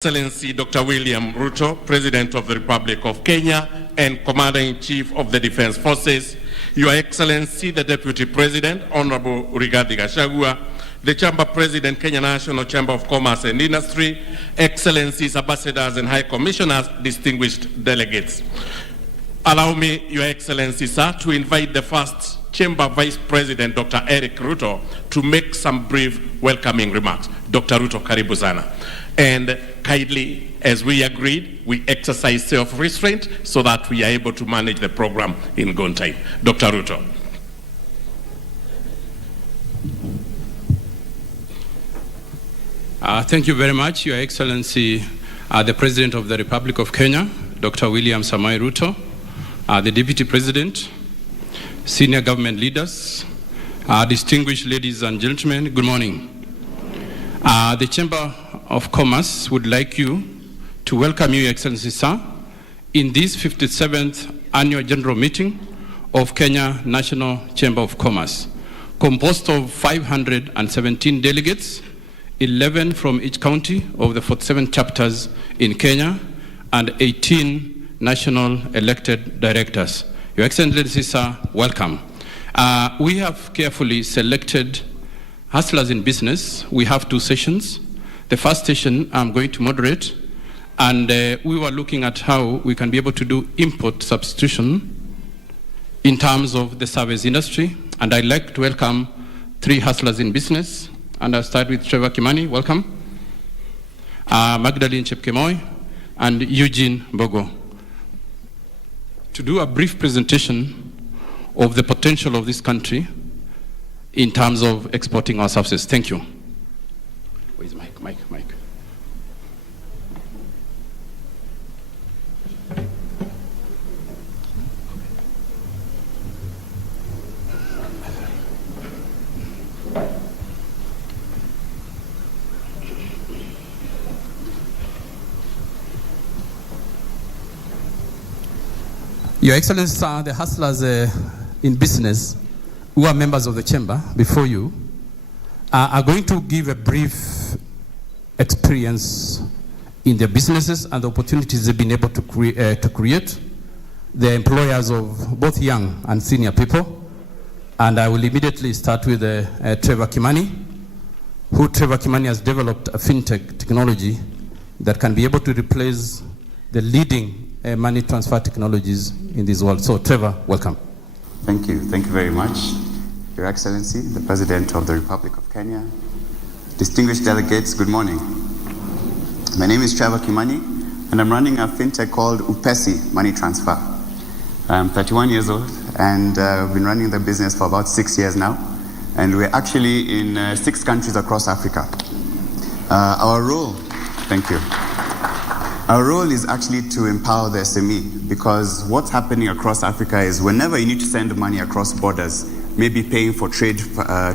Excellency Dr. William Ruto, President of the Republic of Kenya and Commander-in-Chief of the Defense Forces, Your Excellency the Deputy President, Honorable Rigathi Gachagua, the Chamber President, Kenya National Chamber of Commerce and Industry, Excellencies, Ambassadors and High Commissioners, distinguished delegates. Allow me, Your Excellency, sir, to invite the first Chamber Vice President, Dr. Eric Ruto, to make some brief welcoming remarks. Dr. Ruto, karibu sana. And kindly, as we agreed, we exercise self-restraint so that we are able to manage the program in good time. Dr. Ruto. Thank you very much, Your Excellency, the President of the Republic of Kenya, Dr. William Samoei Ruto, the Deputy President, senior government leaders, distinguished ladies and gentlemen, good morning. The Chamber of Commerce would like you to welcome you, Your Excellency, sir, in this 57th Annual General Meeting of Kenya National Chamber of Commerce, composed of 517 delegates, 11 from each county of the 47 chapters in Kenya, and 18 national elected directors. Your Excellency, sir, welcome. We have carefully selected hustlers in business. We have two sessions. The first session I'm going to moderate, and we were looking at how we can be able to do import substitution in terms of the service industry. And I'd like to welcome three hustlers in business. And I'll start with Trevor Kimani, welcome. Magdalene Chepkemoi and Eugene Mboga, to do a brief presentation of the potential of this country in terms of exporting our services. Thank you. Where's Mike? Your Excellency, sir, the hustlers in business who are members of the chamber before you are going to give a brief experience in their businesses and the opportunities they've been able to create. They're employers of both young and senior people. And I will immediately start with Trevor Kimani, Trevor Kimani has developed a Fintech technology that can be able to replace the leading money transfer technologies in this world. So Trevor, welcome. Thank you very much. Your Excellency, the President of the Republic of Kenya, distinguished delegates, good morning. My name is Trevor Kimani, and I'm running a fintech called Upesi Money Transfer. I'm 31 years old, and I've been running the business for about 6 years now, and we're actually in 6 countries across Africa. Our role is actually to empower the SME, because what's happening across Africa is whenever you need to send money across borders, maybe paying for trade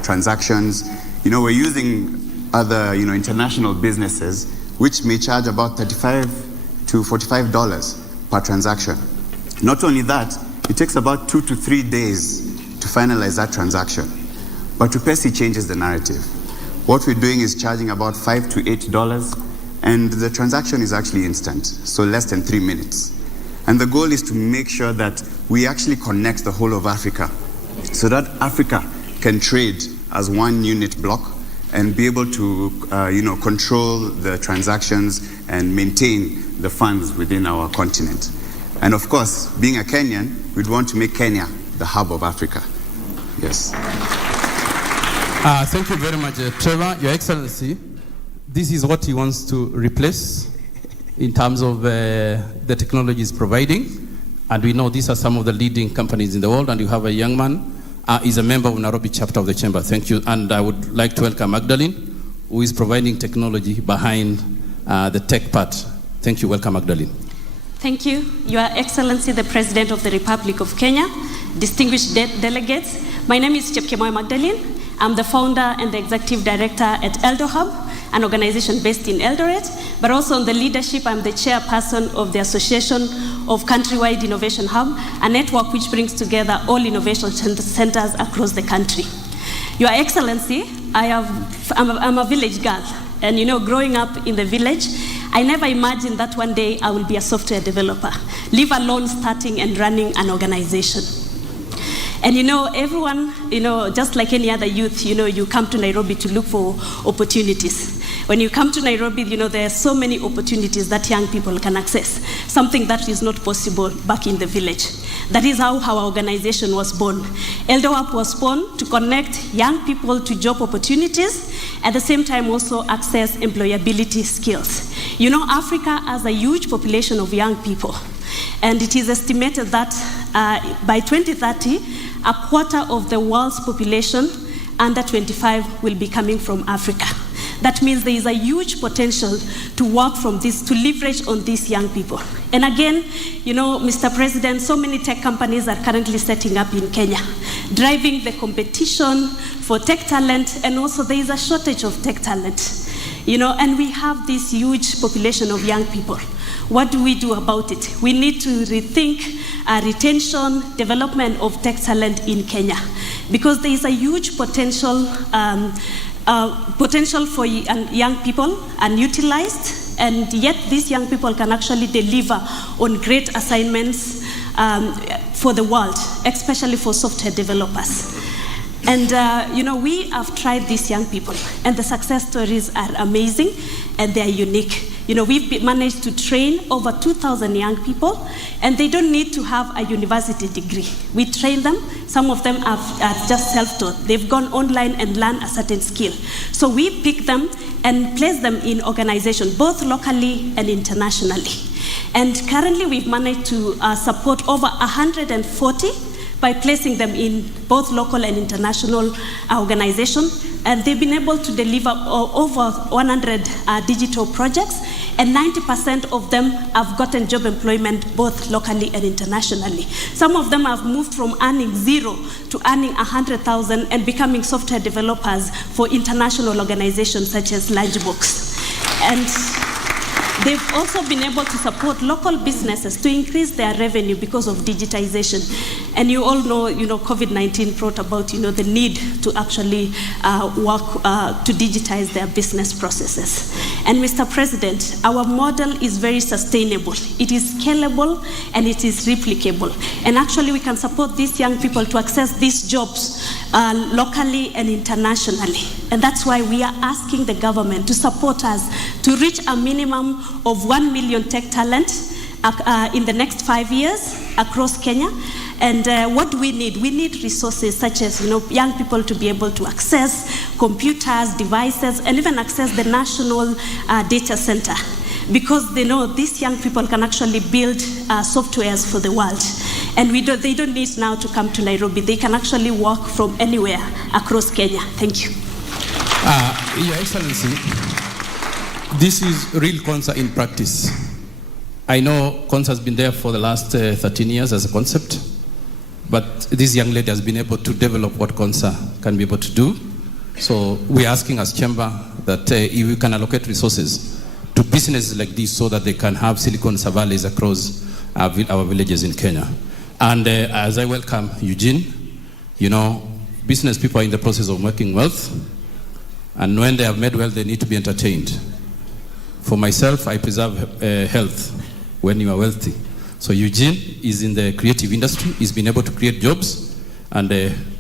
transactions, we're using other, international businesses, which may charge about $35 to $45 per transaction. Not only that, it takes about 2 to 3 days to finalize that transaction. But Upesi changes the narrative. What we're doing is charging about $5 to $8, and the transaction is actually instant, so less than 3 minutes. And the goal is to make sure that we actually connect the whole of Africa, so that Africa can trade as one unit block and be able to, control the transactions and maintain the funds within our continent. And of course, being a Kenyan, we'd want to make Kenya the hub of Africa. Yes. Thank you very much, Trevor. Your Excellency, this is what he wants to replace in terms of the technologies providing. And we know these are some of the leading companies in the world, and you have a young man, is a member of Nairobi chapter of the chamber. Thank you. And I would like to welcome Magdalene, who is providing technology behind the tech part. Thank you. Welcome, Magdalene. Thank you. Your Excellency, the President of the Republic of Kenya, distinguished delegates. My name is Chepkemoi Magdalene. I'm the founder and the executive director at Eldo Hub, an organization based in Eldoret, but also on the leadership, I'm the chairperson of the Association of Countrywide Innovation Hub, a network which brings together all innovation centers across the country. Your Excellency, I'm a village girl, and growing up in the village, I never imagined that one day I will be a software developer, leave alone starting and running an organization. And everyone, just like any other youth, you come to Nairobi to look for opportunities. When you come to Nairobi, there are so many opportunities that young people can access, something that is not possible back in the village. That is how our organization was born. EldoHub was born to connect young people to job opportunities, at the same time also access employability skills. Africa has a huge population of young people, and it is estimated that by 2030, a quarter of the world's population under 25 will be coming from Africa. That means there is a huge potential to work from this, to leverage on these young people. And again, Mr. President, so many tech companies are currently setting up in Kenya, driving the competition for tech talent, and also there is a shortage of tech talent. And we have this huge population of young people. What do we do about it? We need to rethink retention, development of tech talent in Kenya, because there is a huge potential for young people unutilized, and yet these young people can actually deliver on great assignments for the world, especially for software developers. And we have tried these young people, and the success stories are amazing and they are unique. We've managed to train over 2,000 young people, and they don't need to have a university degree. We train them. Some of them are just self-taught. They've gone online and learned a certain skill. So we pick them and place them in organizations, both locally and internationally. And currently we've managed to support over 140 by placing them in both local and international organizations. And they've been able to deliver over 100 digital projects, and 90% of them have gotten job employment both locally and internationally. Some of them have moved from earning 0 to earning 100,000 and becoming software developers for international organizations such as Lunchbox. And they've also been able to support local businesses to increase their revenue because of digitization. And you all know, COVID-19 brought about, the need to actually work to digitize their business processes. And Mr. President, our model is very sustainable. It is scalable and it is replicable. And actually we can support these young people to access these jobs locally and internationally. And that's why we are asking the government to support us to reach a minimum of 1 million tech talent in the next 5 years across Kenya. And what do we need? We need resources such as young people to be able to access computers, devices, and even access the national data center, because they know these young people can actually build softwares for the world. And they don't need now to come to Nairobi. They can actually work from anywhere across Kenya. Thank you. Your Excellency, this is real Konza in practice. I know Konza has been there for the last 13 years as a concept, but this young lady has been able to develop what Konza can be able to do. So we're asking as chamber that if we can allocate resources to businesses like this so that they can have Silicon Valleys across our villages in Kenya. And as I welcome Eugene, business people are in the process of making wealth, and when they have made wealth, they need to be entertained. For myself, I preserve health when you are wealthy. So Eugene is in the creative industry. He's been able to create jobs, and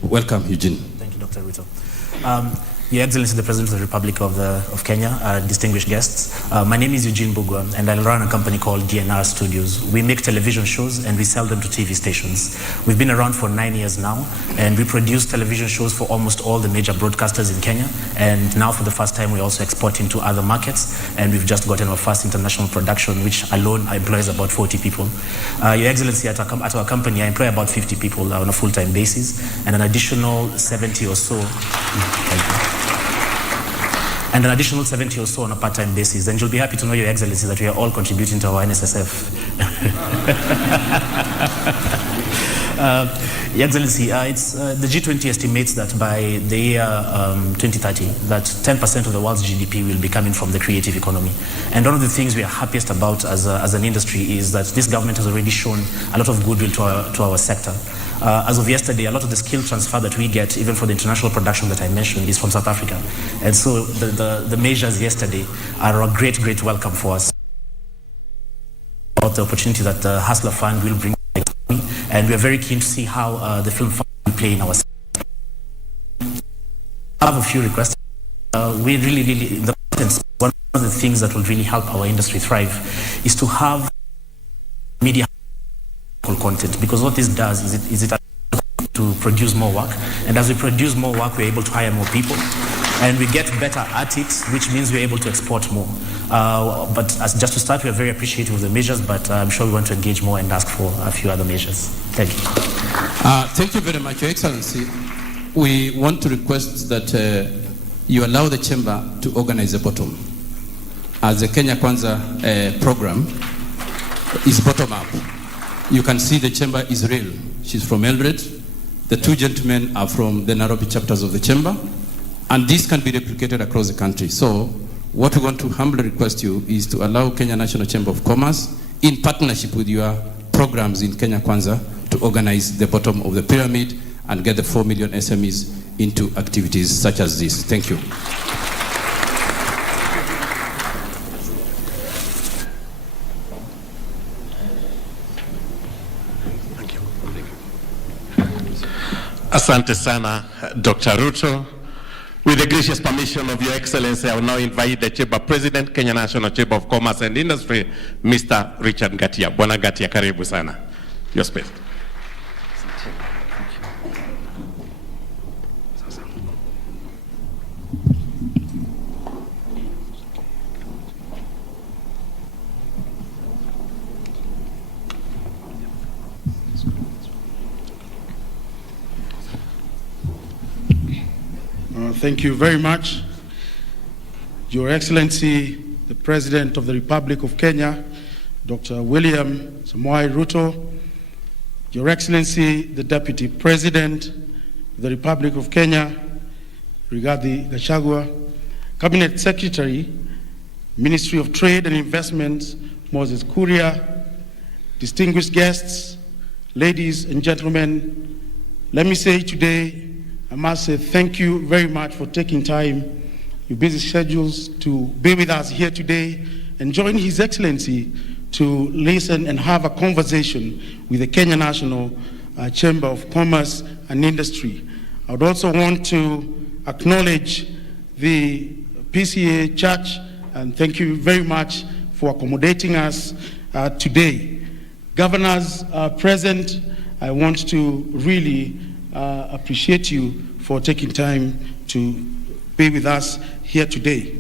welcome, Eugene. Thank you, Dr. Ruto. Your Excellency, the President of the Republic of Kenya, distinguished guests. My name is Eugene Mboga, and I run a company called DNR Studios. We make television shows and we sell them to TV stations. We've been around for 9 years now, and we produce television shows for almost all the major broadcasters in Kenya. And now for the first time, we're also exporting to other markets, and we've just gotten our first international production, which alone employs about 40 people. Your Excellency, at our company, I employ about 50 people on a full-time basis, and an additional 70 or so. And an additional 70 or so on a part-time basis. And you'll be happy to know, Your Excellency, that we are all contributing to our NSSF. Your Excellency, the G20 estimates that by the year 2030, that 10% of the world's GDP will be coming from the creative economy. And one of the things we are happiest about as an industry is that this government has already shown a lot of goodwill to our sector. As of yesterday, a lot of the skill transfer that we get, even for the international production that I mentioned, is from South Africa. And so the measures yesterday are a great, great welcome for us. about the opportunity that the Hustler Fund will bring to the economy, and we are very keen to see how the film fund will play in our sector. I have a few requests. We really, one of the things that will really help our industry thrive is to have media content, because what this does is it to produce more work, and as we produce more work, we're able to hire more people, and we get better at it, which means we're able to export more. But just to start, we are very appreciative of the measures, but I'm sure we want to engage more and ask for a few other measures. Thank you. Thank you very much, Your Excellency. We want to request that you allow the chamber to organize the bottom. As the Kenya Kwanza program is bottom up. You can see the chamber is real. She's from Eldoret. The two gentlemen are from the Nairobi chapters of the chamber. And this can be replicated across the country. So what we want to humbly request you is to allow Kenya National Chamber of Commerce, in partnership with your programs in Kenya Kwanza, to organize the bottom of the pyramid and get the 4 million SMEs into activities such as this. Thank you. Asante sana, Dr. Ruto. With the gracious permission of Your Excellency, I will now invite the Chamber President, Kenya National Chamber of Commerce and Industry, Mr. Richard Ngatia. Bwana Ngatia, karibu sana. Your space. Thank you very much. Your Excellency, the President of the Republic of Kenya, Dr. William Samoei Ruto, Your Excellency, the Deputy President of the Republic of Kenya, Rigathi Gachagua, Cabinet Secretary, Ministry of Trade and Investments, Moses Kuria, distinguished guests, ladies and gentlemen, let me say today, I must say thank you very much for taking time, your busy schedules, to be with us here today and join His Excellency to listen and have a conversation with the Kenya National Chamber of Commerce and Industry. I would also want to acknowledge the PCA Church and thank you very much for accommodating us today. Governors are present. I want to really appreciate you for taking time to be with us here today.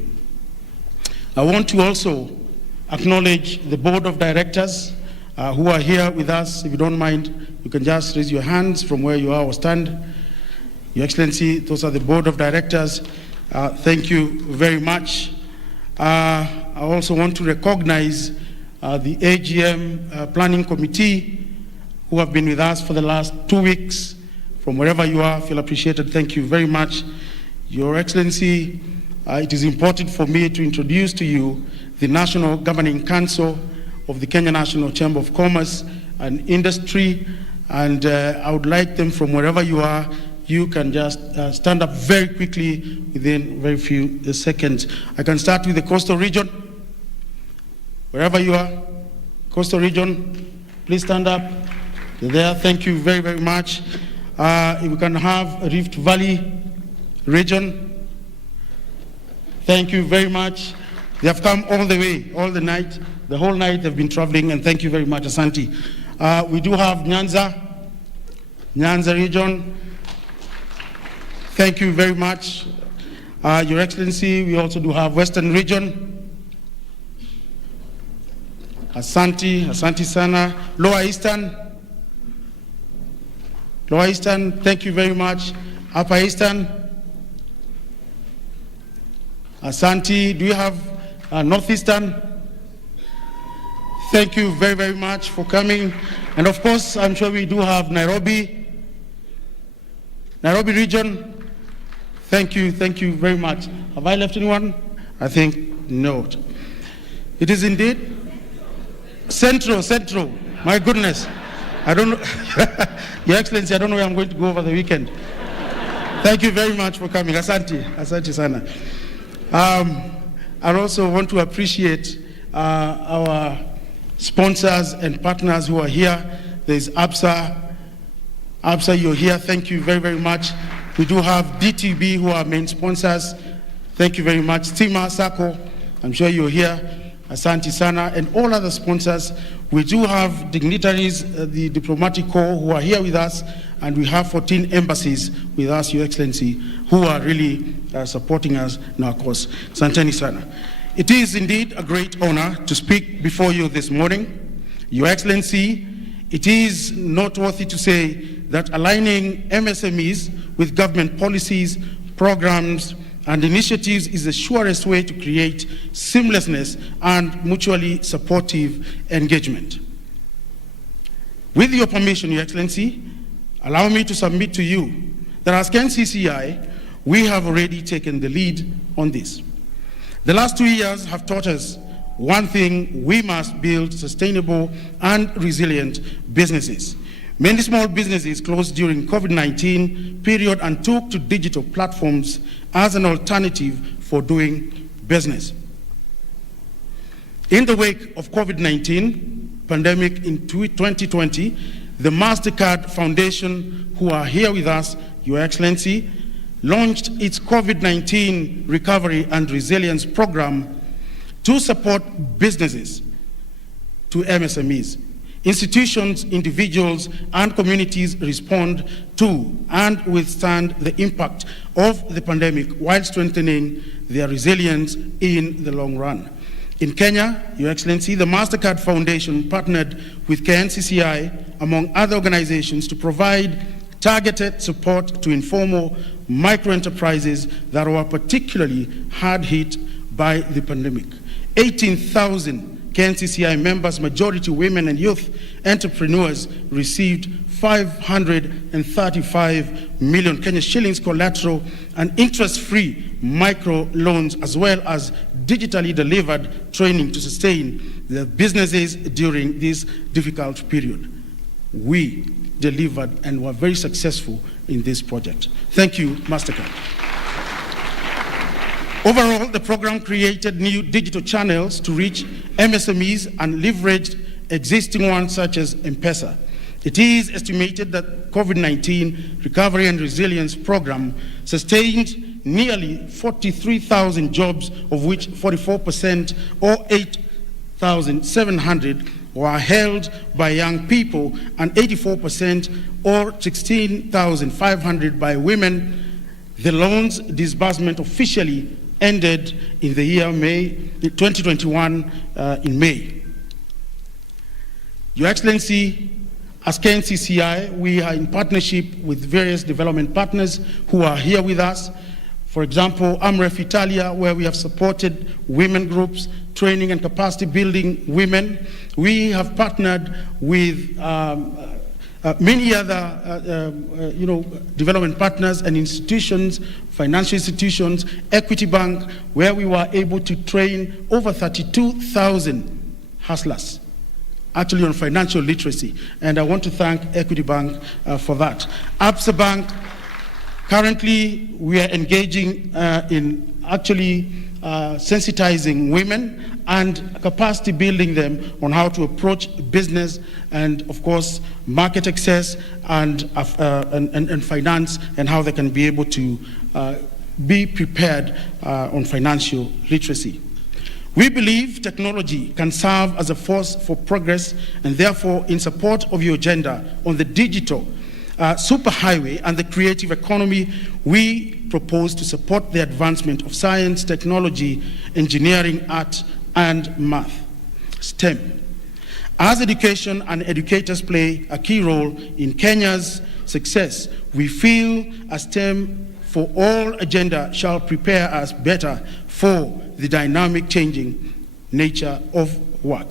I want to also acknowledge the Board of Directors who are here with us. If you don't mind, you can just raise your hands from where you are or stand. Your Excellency, those are the Board of Directors. Thank you very much. I also want to recognize the AGM Planning Committee who have been with us for the last 2 weeks. From wherever you are, feel appreciated. Thank you very much. Your Excellency, it is important for me to introduce to you the National Governing Council of the Kenya National Chamber of Commerce and Industry, and I would like them, from wherever you are, you can just stand up very quickly within very few seconds. I can start with the Coastal Region. Wherever you are, Coastal Region, please stand up. You're there. Thank you very, very much. If we can have Rift Valley Region. Thank you very much. They have come all the way, all the night, the whole night they've been traveling, and thank you very much, Asante. We do have Nyanza Region. Thank you very much. Your Excellency, we also do have Western Region. Asante sana. Lower Eastern, thank you very much. Upper Eastern, Asante. Do you have Northeastern? Thank you very, very much for coming. And of course, I'm sure we do have Nairobi Region. Thank you very much. Have I left anyone? I think no. It is indeed Central. My goodness. I don't know. Your Excellency, I don't know where I'm going to go over the weekend. Thank you very much for coming. Asante sana. I also want to appreciate our sponsors and partners who are here. There's ABSA. ABSA, you're here. Thank you very, very much. We do have DTB, who are main sponsors. Thank you very much. Stima, Sako, I'm sure you're here. Asante Sana, and all other sponsors. We do have dignitaries, the diplomatic corps, who are here with us, and we have 14 embassies with us, Your Excellency, who are really supporting us in our cause. Asanteni Sana. It is indeed a great honor to speak before you this morning. Your Excellency, it is noteworthy to say that aligning MSMEs with government policies, programs, and initiatives is the surest way to create seamlessness and mutually supportive engagement. With your permission, Your Excellency, allow me to submit to you that as KNCCI, we have already taken the lead on this. The last 2 years have taught us one thing: we must build sustainable and resilient businesses. Many small businesses closed during COVID-19 period and took to digital platforms as an alternative for doing business. In the wake of COVID-19 pandemic in 2020, the MasterCard Foundation, who are here with us, Your Excellency, launched its COVID-19 Recovery and Resilience Program to support businesses to MSMEs. Institutions, individuals, and communities respond to and withstand the impact of the pandemic while strengthening their resilience in the long run. In Kenya, Your Excellency, the MasterCard Foundation partnered with KNCCI, among other organizations, to provide targeted support to informal micro-enterprises that were particularly hard hit by the pandemic. 18,000 KNCCI members, majority women and youth entrepreneurs, received 535 million Kenya shillings collateral and interest-free micro loans, as well as digitally delivered training to sustain their businesses during this difficult period. We delivered and were very successful in this project. Thank you, MasterCard. Overall, the program created new digital channels to reach MSMEs and leveraged existing ones such as M-Pesa. It is estimated that COVID-19 Recovery and Resilience Program sustained nearly 43,000 jobs, of which 44% or 8,700 were held by young people and 84% or 16,500 by women. The loans disbursement officially ended in the year 2021 in May. Your Excellency, as KNCCI, we are in partnership with various development partners who are here with us. For example, AMREF Italia, where we have supported women groups, training and capacity building women. We have partnered with many other development partners and institutions, financial institutions, Equity Bank, where we were able to train over 32,000 hustlers, actually on financial literacy. And I want to thank Equity Bank for that. ABSA Bank, currently we are engaging in actually sensitizing women and capacity building them on how to approach business and, of course, market access and finance, and how they can be able to be prepared on financial literacy. We believe technology can serve as a force for progress, and therefore, in support of your agenda on the digital superhighway and the creative economy, we propose to support the advancement of science, technology, engineering, art, and math, STEM. As education and educators play a key role in Kenya's success, we feel a STEM for all agenda shall prepare us better for the dynamic changing nature of work.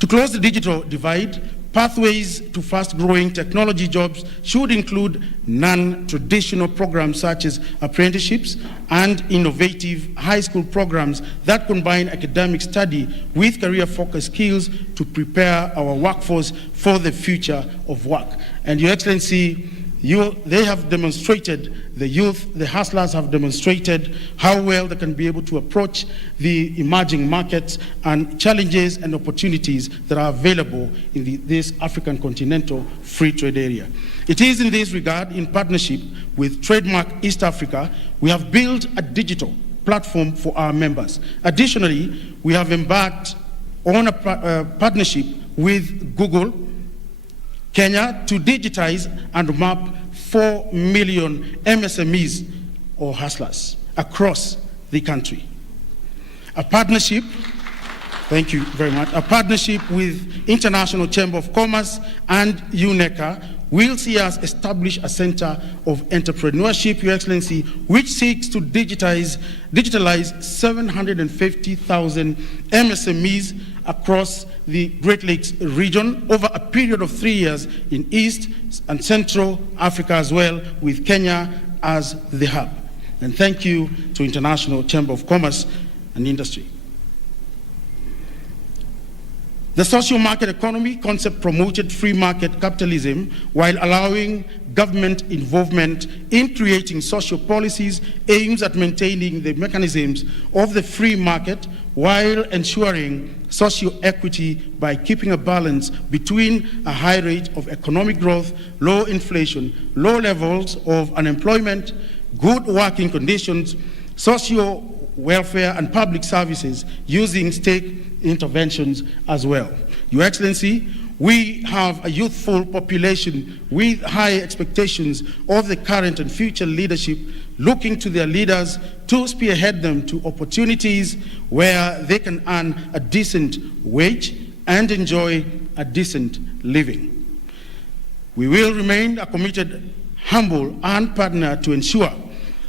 To close the digital divide, pathways to fast-growing technology jobs should include non-traditional programs such as apprenticeships and innovative high school programs that combine academic study with career-focused skills to prepare our workforce for the future of work. And Your Excellency, They have demonstrated, the youth, the hustlers have demonstrated how well they can be able to approach the emerging markets and challenges and opportunities that are available in this African continental free trade area. It is in this regard, in partnership with Trademark East Africa, we have built a digital platform for our members. Additionally, we have embarked on a partnership with Google Kenya to digitize and map 4 million MSMEs or hustlers across the country. A partnership, thank you very much, a partnership with International Chamber of Commerce and UNECA will see us establish a center of entrepreneurship, Your Excellency, which seeks to digitalize 750,000 MSMEs across the Great Lakes region over a period of 3 years in East and Central Africa as well, with Kenya as the hub. And thank you to International Chamber of Commerce and Industry. The social market economy concept promoted free market capitalism while allowing government involvement in creating social policies aims at maintaining the mechanisms of the free market while ensuring social equity by keeping a balance between a high rate of economic growth, low inflation, low levels of unemployment, good working conditions, social welfare and public services using state interventions as well. Your Excellency, we have a youthful population with high expectations of the current and future leadership, looking to their leaders to spearhead them to opportunities where they can earn a decent wage and enjoy a decent living. We will remain a committed, humble, and partner to ensure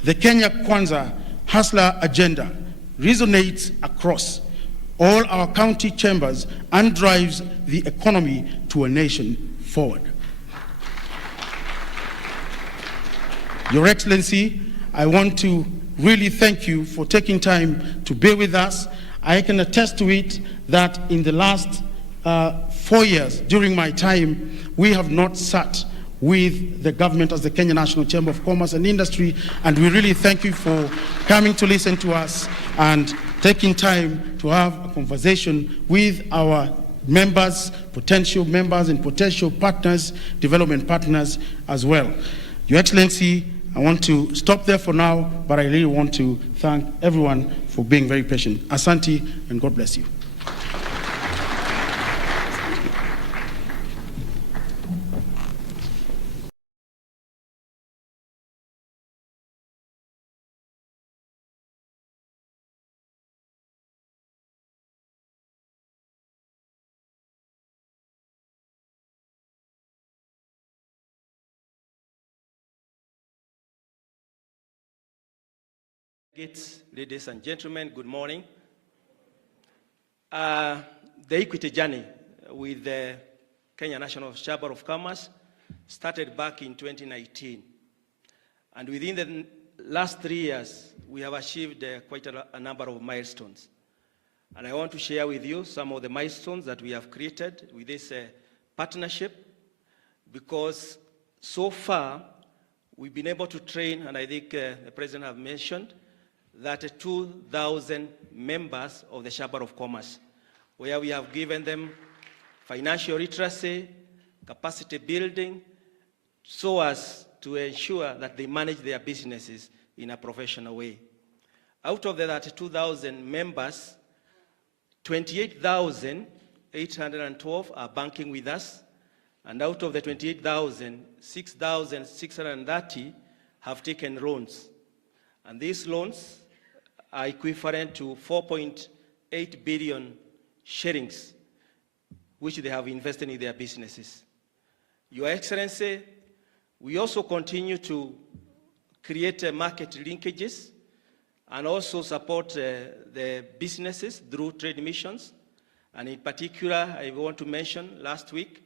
the Kenya Kwanza Hustler agenda resonates across all our county chambers and drives the economy to a nation forward. Your Excellency, I want to really thank you for taking time to be with us. I can attest to it that in the last 4 years, during my time, we have not sat with the government as the Kenya National Chamber of Commerce and Industry, and we really thank you for coming to listen to us and taking time to have a conversation with our members, potential members and potential partners, development partners as well. Your Excellency, I want to stop there for now, but I really want to thank everyone for being very patient. Asante, and God bless you. Ladies and gentlemen, good morning. The equity journey with the Kenya National Chamber of Commerce started back in 2019. And within the last 3 years, we have achieved quite a number of milestones. And I want to share with you some of the milestones that we have created with this partnership, because so far, we've been able to train, and I think the President has mentioned, that 2,000 members of the Chamber of Commerce, where we have given them financial literacy, capacity building, so as to ensure that they manage their businesses in a professional way. Out of that 2,000 members, 28,812 are banking with us, and out of the 28,000, 6,630 have taken loans. And these loans are equivalent to 4.8 billion shillings, which they have invested in their businesses. Your Excellency, we also continue to create market linkages and also support the businesses through trade missions. And in particular, I want to mention last week,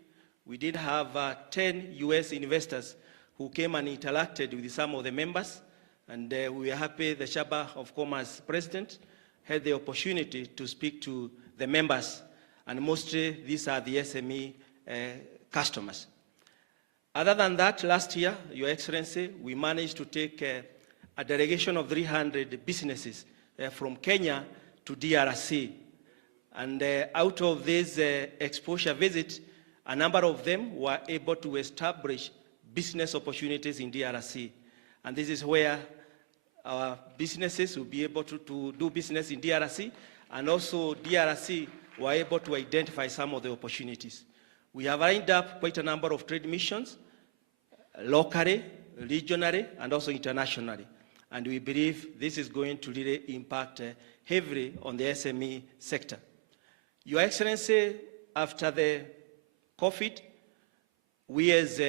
we did have 10 US investors who came and interacted with some of the members. And we are happy the Chamber of Commerce President had the opportunity to speak to the members, and mostly these are the SME customers. Other than that, last year, Your Excellency, we managed to take a delegation of 300 businesses from Kenya to DRC. And out of this exposure visit, a number of them were able to establish business opportunities in DRC. And this is where our businesses will be able to do business in DRC, and also DRC were able to identify some of the opportunities. We have lined up quite a number of trade missions, locally, regionally, and also internationally. And we believe this is going to really impact heavily on the SME sector. Your Excellency, after the COVID, we as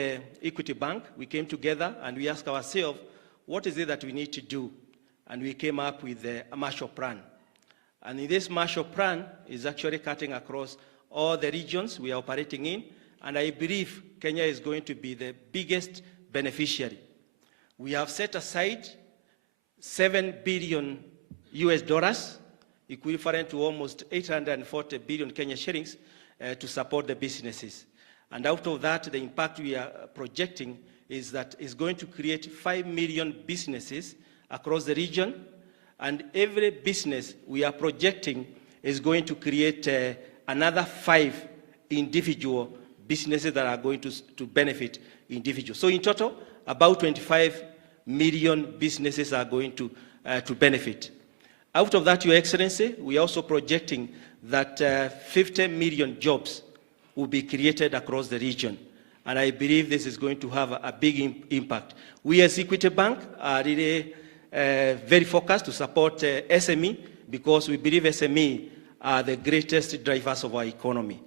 Equity Bank, we came together and we asked ourselves, what is it that we need to do? And we came up with a Marshall Plan. And in this Marshall Plan is actually cutting across all the regions we are operating in, and I believe Kenya is going to be the biggest beneficiary. We have set aside $7 billion US, equivalent to almost 840 billion Kenya shillings, to support the businesses. And out of that, the impact we are projecting is that it's going to create 5 million businesses across the region, and every business we are projecting is going to create another 5 individual businesses that are going to benefit individuals. So in total, about 25 million businesses are going to benefit. Out of that, Your Excellency, we are also projecting that 50 million jobs will be created across the region. And I believe this is going to have a big impact. We as Equity Bank are really very focused to support SME, because we believe SME are the greatest drivers of our economy.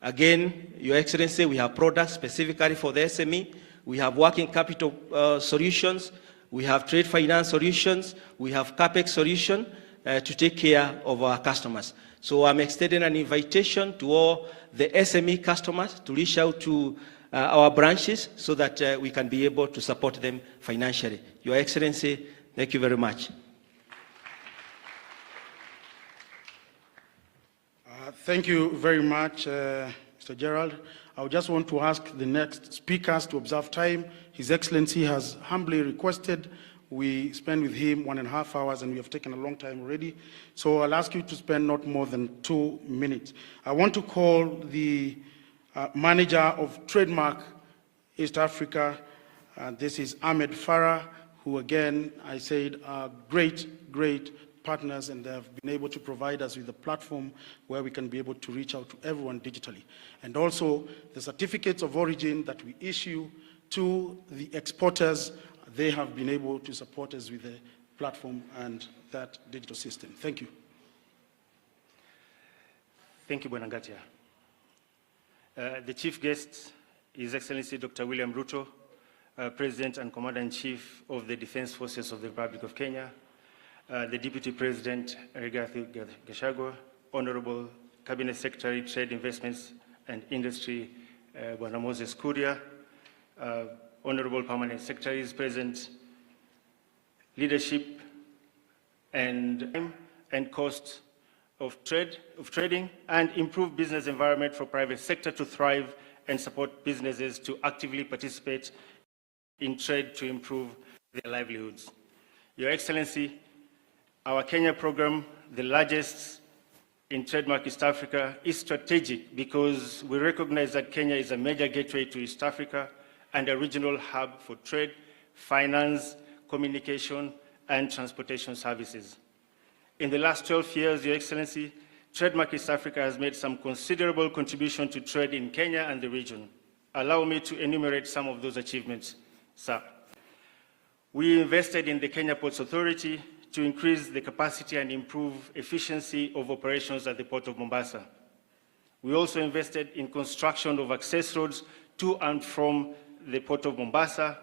Again, Your Excellency, we have products specifically for the SME. We have working capital solutions. We have trade finance solutions. We have CapEx solution to take care of our customers. So I'm extending an invitation to all the SME customers to reach out to our branches so that we can be able to support them financially. Your Excellency, thank you very much. Thank you very much, Mr. Gerald. I would just want to ask the next speakers to observe time. His Excellency has humbly requested we spend with him 1.5 hours, and we have taken a long time already. So I'll ask you to spend not more than 2 minutes. I want to call the manager of Trademark East Africa. This is Ahmed Farah, who again, I said, are great partners, and they have been able to provide us with a platform where we can be able to reach out to everyone digitally. And also the certificates of origin that we issue to the exporters, they have been able to support us with the platform and that digital system. Thank you. Thank you, Bwana Ngatia. The chief guest is His Excellency Dr. William Ruto, President and Commander-in-Chief of the Defense Forces of the Republic of Kenya, the Deputy President Rigathi Gachagua, Honorable Cabinet Secretary, Trade, Investments and Industry, Bwana Moses Kuria, Honorable Permanent Secretaries present, leadership and cost of trading, and improve business environment for private sector to thrive and support businesses to actively participate in trade to improve their livelihoods. Your Excellency, our Kenya program, the largest in Trademark East Africa, is strategic because we recognize that Kenya is a major gateway to East Africa and a regional hub for trade, finance, communication, and transportation services. In the last 12 years, Your Excellency, Trademark East Africa has made some considerable contribution to trade in Kenya and the region. Allow me to enumerate some of those achievements, sir. We invested in the Kenya Ports Authority to increase the capacity and improve efficiency of operations at the Port of Mombasa. We also invested in construction of access roads to and from the Port of Mombasa,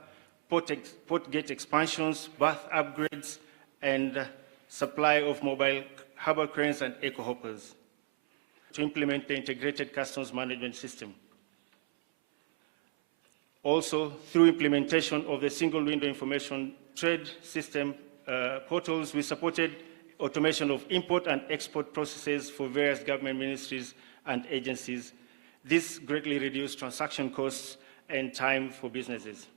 port gate expansions, berth upgrades, and supply of mobile harbor cranes and eco hoppers to implement the integrated customs management system. Also, through implementation of the single window information trade system portals, we supported automation of import and export processes for various government ministries and agencies. This greatly reduced transaction costs and time for businesses.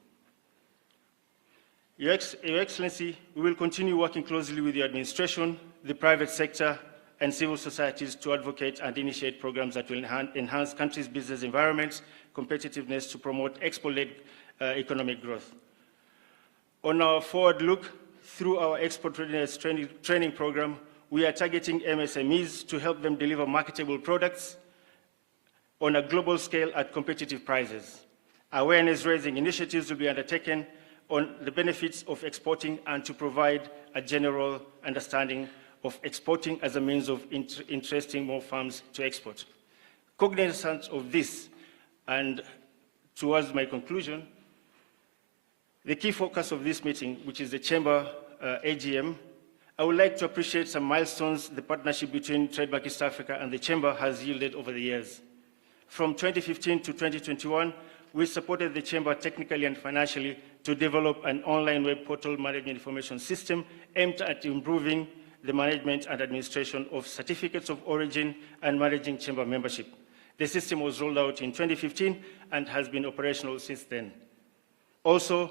Your Excellency, we will continue working closely with your administration, the private sector, and civil societies to advocate and initiate programs that will enhance countries' business environments, competitiveness to promote export-led economic growth. On our forward look, through our export readiness training program, we are targeting MSMEs to help them deliver marketable products on a global scale at competitive prices. Awareness-raising initiatives will be undertaken on the benefits of exporting and to provide a general understanding of exporting as a means of interesting more farms to export. Cognizant of this, and towards my conclusion, the key focus of this meeting, which is the Chamber AGM, I would like to appreciate some milestones the partnership between Trademark East Africa and the Chamber has yielded over the years. From 2015 to 2021, we supported the Chamber technically and financially to develop an online web portal management information system aimed at improving the management and administration of certificates of origin and managing Chamber membership. The system was rolled out in 2015 and has been operational since then. Also,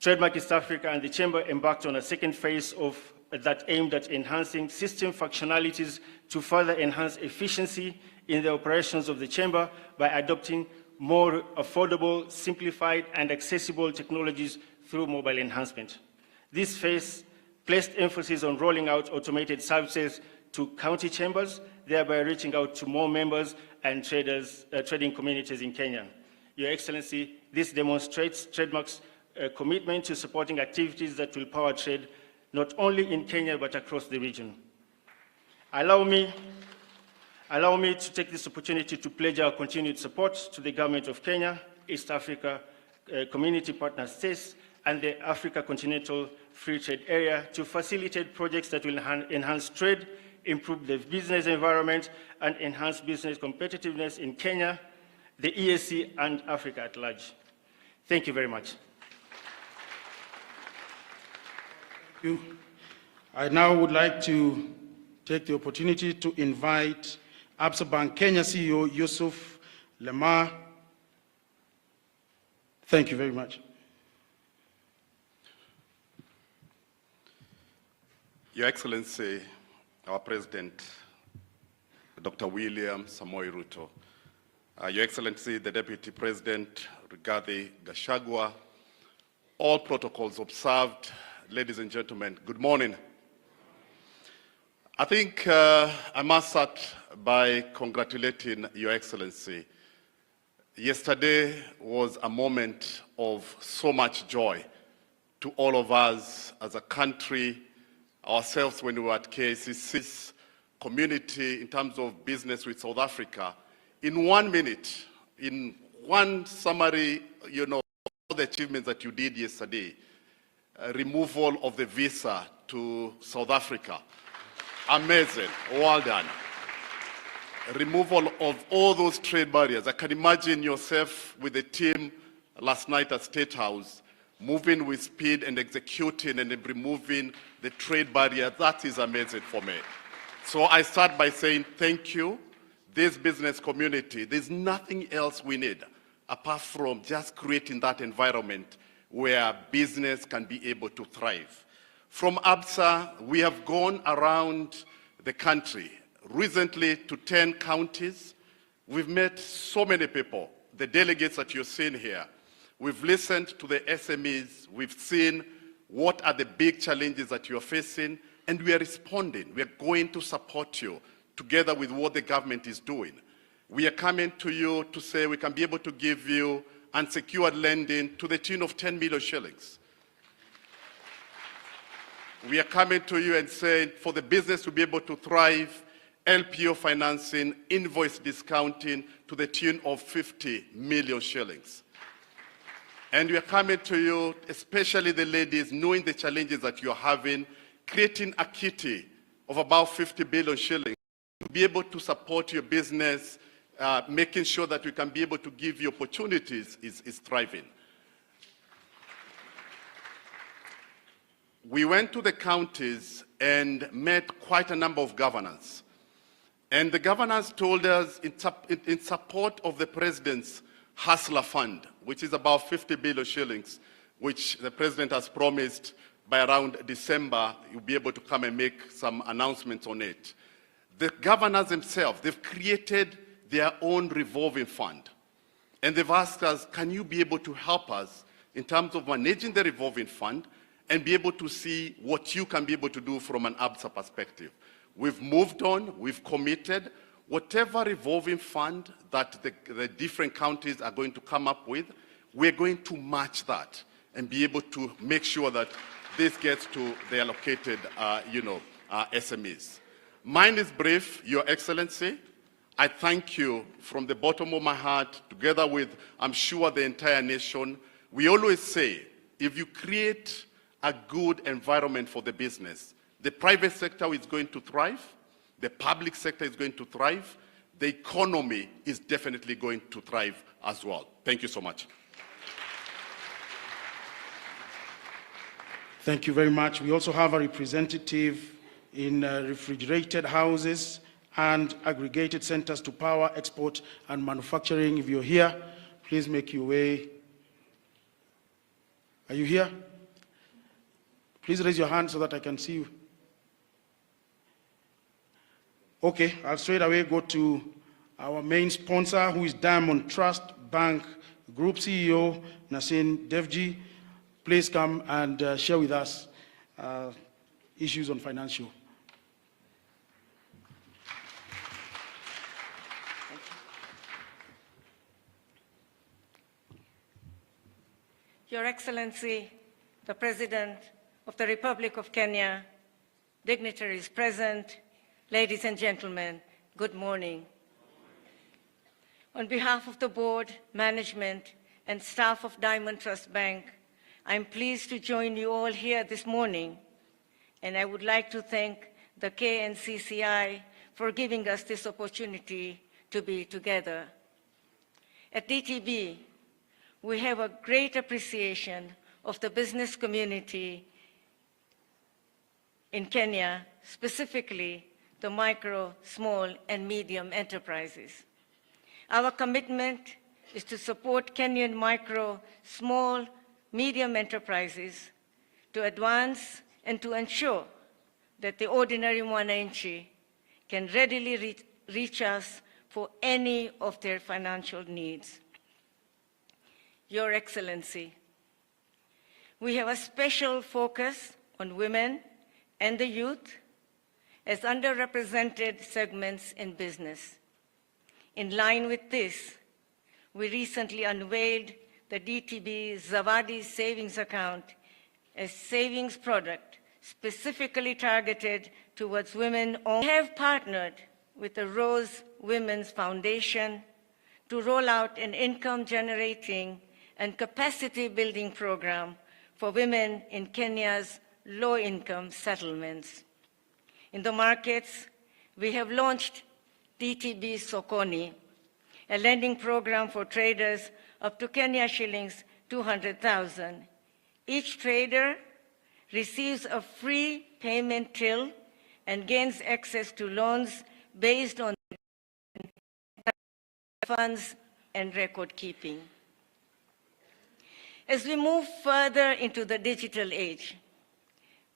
Trademark East Africa and the Chamber embarked on a second phase of that aimed at enhancing system functionalities to further enhance efficiency in the operations of the Chamber by adopting more affordable, simplified, and accessible technologies through mobile enhancement. This phase placed emphasis on rolling out automated services to county chambers, thereby reaching out to more members and trading communities in Kenya. Your Excellency, this demonstrates Trademark's commitment to supporting activities that will power trade not only in Kenya but across the region. Allow me to take this opportunity to pledge our continued support to the Government of Kenya, East Africa Community Partner States, and the Africa Continental Free Trade Area to facilitate projects that will enhance trade, improve the business environment, and enhance business competitiveness in Kenya, the EAC, and Africa at large. Thank you very much. Thank you. I now would like to take the opportunity to invite Absa Bank Kenya CEO Yusuf Lemar. Thank you very much. Your Excellency, our President, Dr. William Samoei Ruto, Your Excellency, the Deputy President, Rigathi Gachagua, all protocols observed, ladies and gentlemen, good morning. I think I must start by congratulating Your Excellency. Yesterday was a moment of so much joy to all of us as a country, ourselves when we were at KCC's community in terms of business with South Africa. In 1 minute, in one summary, all the achievements that you did yesterday, removal of the visa to South Africa, amazing, well done. Removal of all those trade barriers. I can imagine yourself with the team last night at State House, moving with speed and executing and removing the trade barrier. That is amazing for me. So I start by saying thank you. This business community, there's nothing else we need apart from just creating that environment where business can be able to thrive. From Absa, we have gone around the country recently to 10 counties. We've met so many people, the delegates that you're seeing here. We've listened to the SMEs. We've seen what are the big challenges that you're facing, and we are responding. We are going to support you together with what the government is doing. We are coming to you to say we can be able to give you unsecured lending to the tune of 10 million shillings. We are coming to you and saying for the business to be able to thrive, LPO financing, invoice discounting to the tune of 50 million shillings. And we are coming to you, especially the ladies, knowing the challenges that you're having, creating a kitty of about 50 billion shillings to be able to support your business, making sure that we can be able to give you opportunities is thriving. We went to the counties and met quite a number of governors. And the governors told us in support of the president's Hustler Fund, which is about 50 billion shillings, which the President has promised by around December, you'll be able to come and make some announcements on it. The governors themselves, they've created their own revolving fund. And they've asked us, can you be able to help us in terms of managing the revolving fund and be able to see what you can be able to do from an ABSA perspective? We've moved on, we've committed. Whatever revolving fund that the different counties are going to come up with, we're going to match that and be able to make sure that this gets to the allocated, SMEs. Mine is brief, Your Excellency. I thank you from the bottom of my heart, together with, I'm sure, the entire nation. We always say, if you create a good environment for the business, the private sector is going to thrive, the public sector is going to thrive, the economy is definitely going to thrive as well. Thank you so much. Thank you very much. We also have a representative in refrigerated houses and aggregated centers to power, export, and manufacturing. If you're here, please make your way. Are you here? Please raise your hand so that I can see you. Okay, I'll straight away go to our main sponsor, who is Diamond Trust Bank Group CEO, Nasin Devji. Please come and share with us issues on financial. Your Excellency, the President of the Republic of Kenya, dignitaries present, ladies and gentlemen, good morning. On behalf of the board, management, and staff of Diamond Trust Bank, I'm pleased to join you all here this morning, and I would like to thank the KNCCI for giving us this opportunity to be together. At DTB, we have a great appreciation of the business community in Kenya, specifically the micro, small, and medium enterprises. Our commitment is to support Kenyan micro, small, medium enterprises to advance and to ensure that the ordinary mwananchi can readily reach us for any of their financial needs. Your Excellency, we have a special focus on women and the youth as underrepresented segments in business. In line with this, we recently unveiled the DTB Zawadi Savings Account, a savings product specifically targeted towards women. We have partnered with the Rose Women's Foundation to roll out an income-generating and capacity-building program for women in Kenya's low-income settlements. In the markets, we have launched DTB Sokoni, a lending program for traders up to Kenya shillings 200,000. Each trader receives a free payment till and gains access to loans based on funds and record keeping. As we move further into the digital age,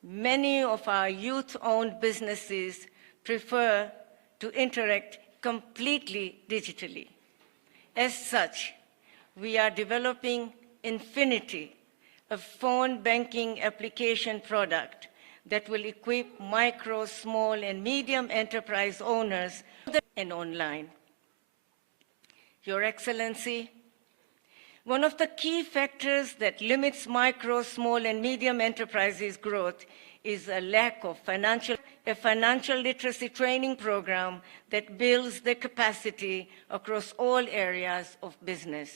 many of our youth-owned businesses prefer to interact completely digitally. As such, we are developing Infinity, a phone banking application product that will equip micro, small, and medium enterprise owners and online. Your Excellency, one of the key factors that limits micro, small, and medium enterprises' growth is a lack of a financial literacy training program that builds the capacity across all areas of business.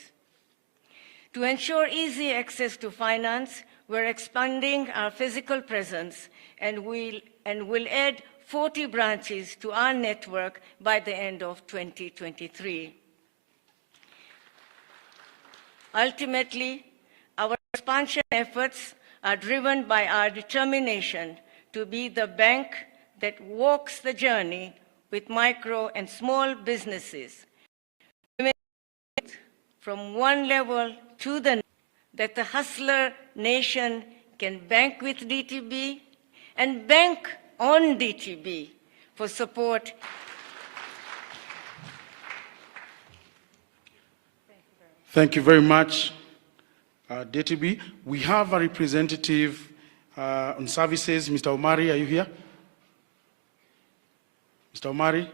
To ensure easy access to finance, we're expanding our physical presence and will add 40 branches to our network by the end of 2023. Ultimately, our expansion efforts are driven by our determination to be the bank that walks the journey with micro and small businesses, women, from one level to the next, that the hustler nation can bank with DTB and bank on DTB for support. Thank you very much, DTB. We have a representative on services. Mr. Omari, are you here? Mr. Omari?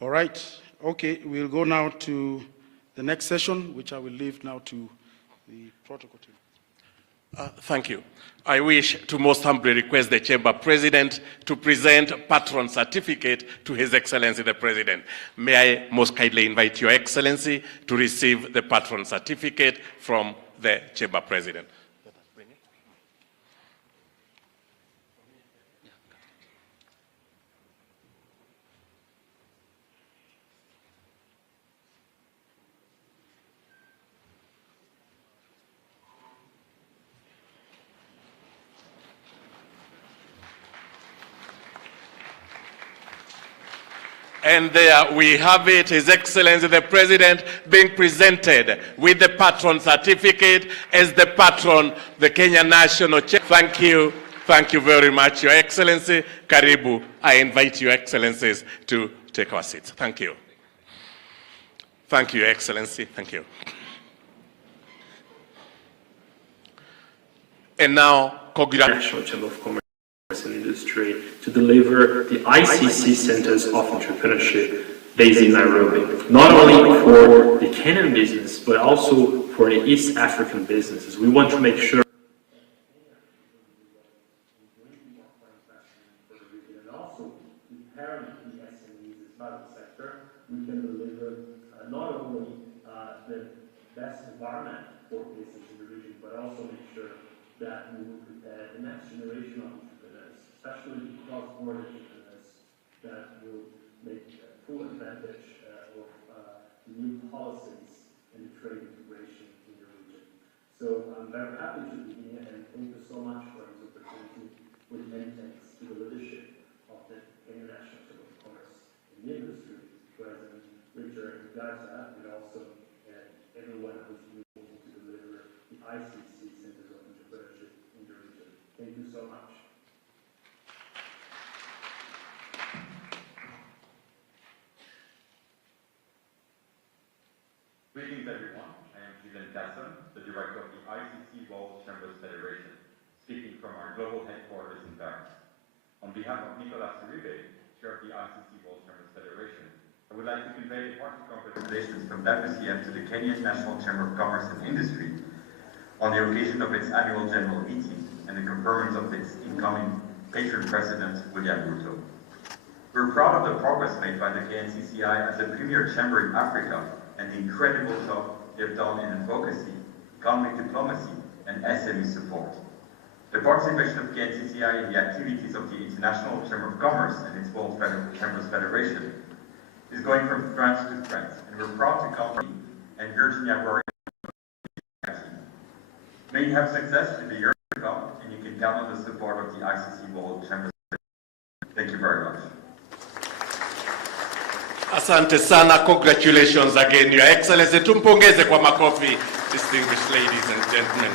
All right. Okay, we'll go now to the next session, which I will leave now to the protocol team. Thank you. I wish to most humbly request the Chamber President to present patron certificate to His Excellency the President. May I most kindly invite Your Excellency to receive the patron certificate from the Chamber President. And there we have it, His Excellency the President being presented with the patron certificate as the patron, the Kenya National Chair. Thank you very much, Your Excellency. Karibu, I invite Your Excellencies to take our seats. Thank you. Thank you, Your Excellency. Thank you. And now, National Chamber of Commerce and Industry to deliver the ICC Centers of Entrepreneurship based in Nairobi, not only for the Kenyan business, but also for the East African businesses. We want to make sure we can deliver not only the best environment for business in the region, but also make sure that we will prepare the next generation of entrepreneurs, especially cross-border entrepreneurs, that will make full advantage of new policies and the trade integration in the region. So I'm very happy to be here, and thank you so much for this opportunity, with many thanks to the leadership of the Kenya National Chamber of Commerce and Industry, President Richard Gaza, and also everyone who's been able to deliver the ICC Centers of Entrepreneurship in the region. Thank you so much. Greetings everyone, I am Uzalendo, the Director of the ICC World Chambers Federation, speaking from our global headquarters in Paris. On behalf of Nicolas Uribe, Chair of the ICC World Chambers Federation, I would like to convey hearty congratulations from WCM to the Kenyan National Chamber of Commerce and Industry on the occasion of its annual general meeting and the conference of its incoming patron president, William Ruto. We're proud of the progress made by the KNCCI as a premier chamber in Africa and the incredible job they've done in advocacy, economic diplomacy, and SME support. The participation of KNCCI in the activities of the International Chamber of Commerce and its World Chambers Federation is going from strength to strength, and we're proud to come and Virginia Warren. May you have success in the years to come, and you can count on the support of the ICC World Chambers Federation. Thank you very much. Asante sana, congratulations again, Your Excellency. Tumpongeze kwa makofi, distinguished ladies and gentlemen.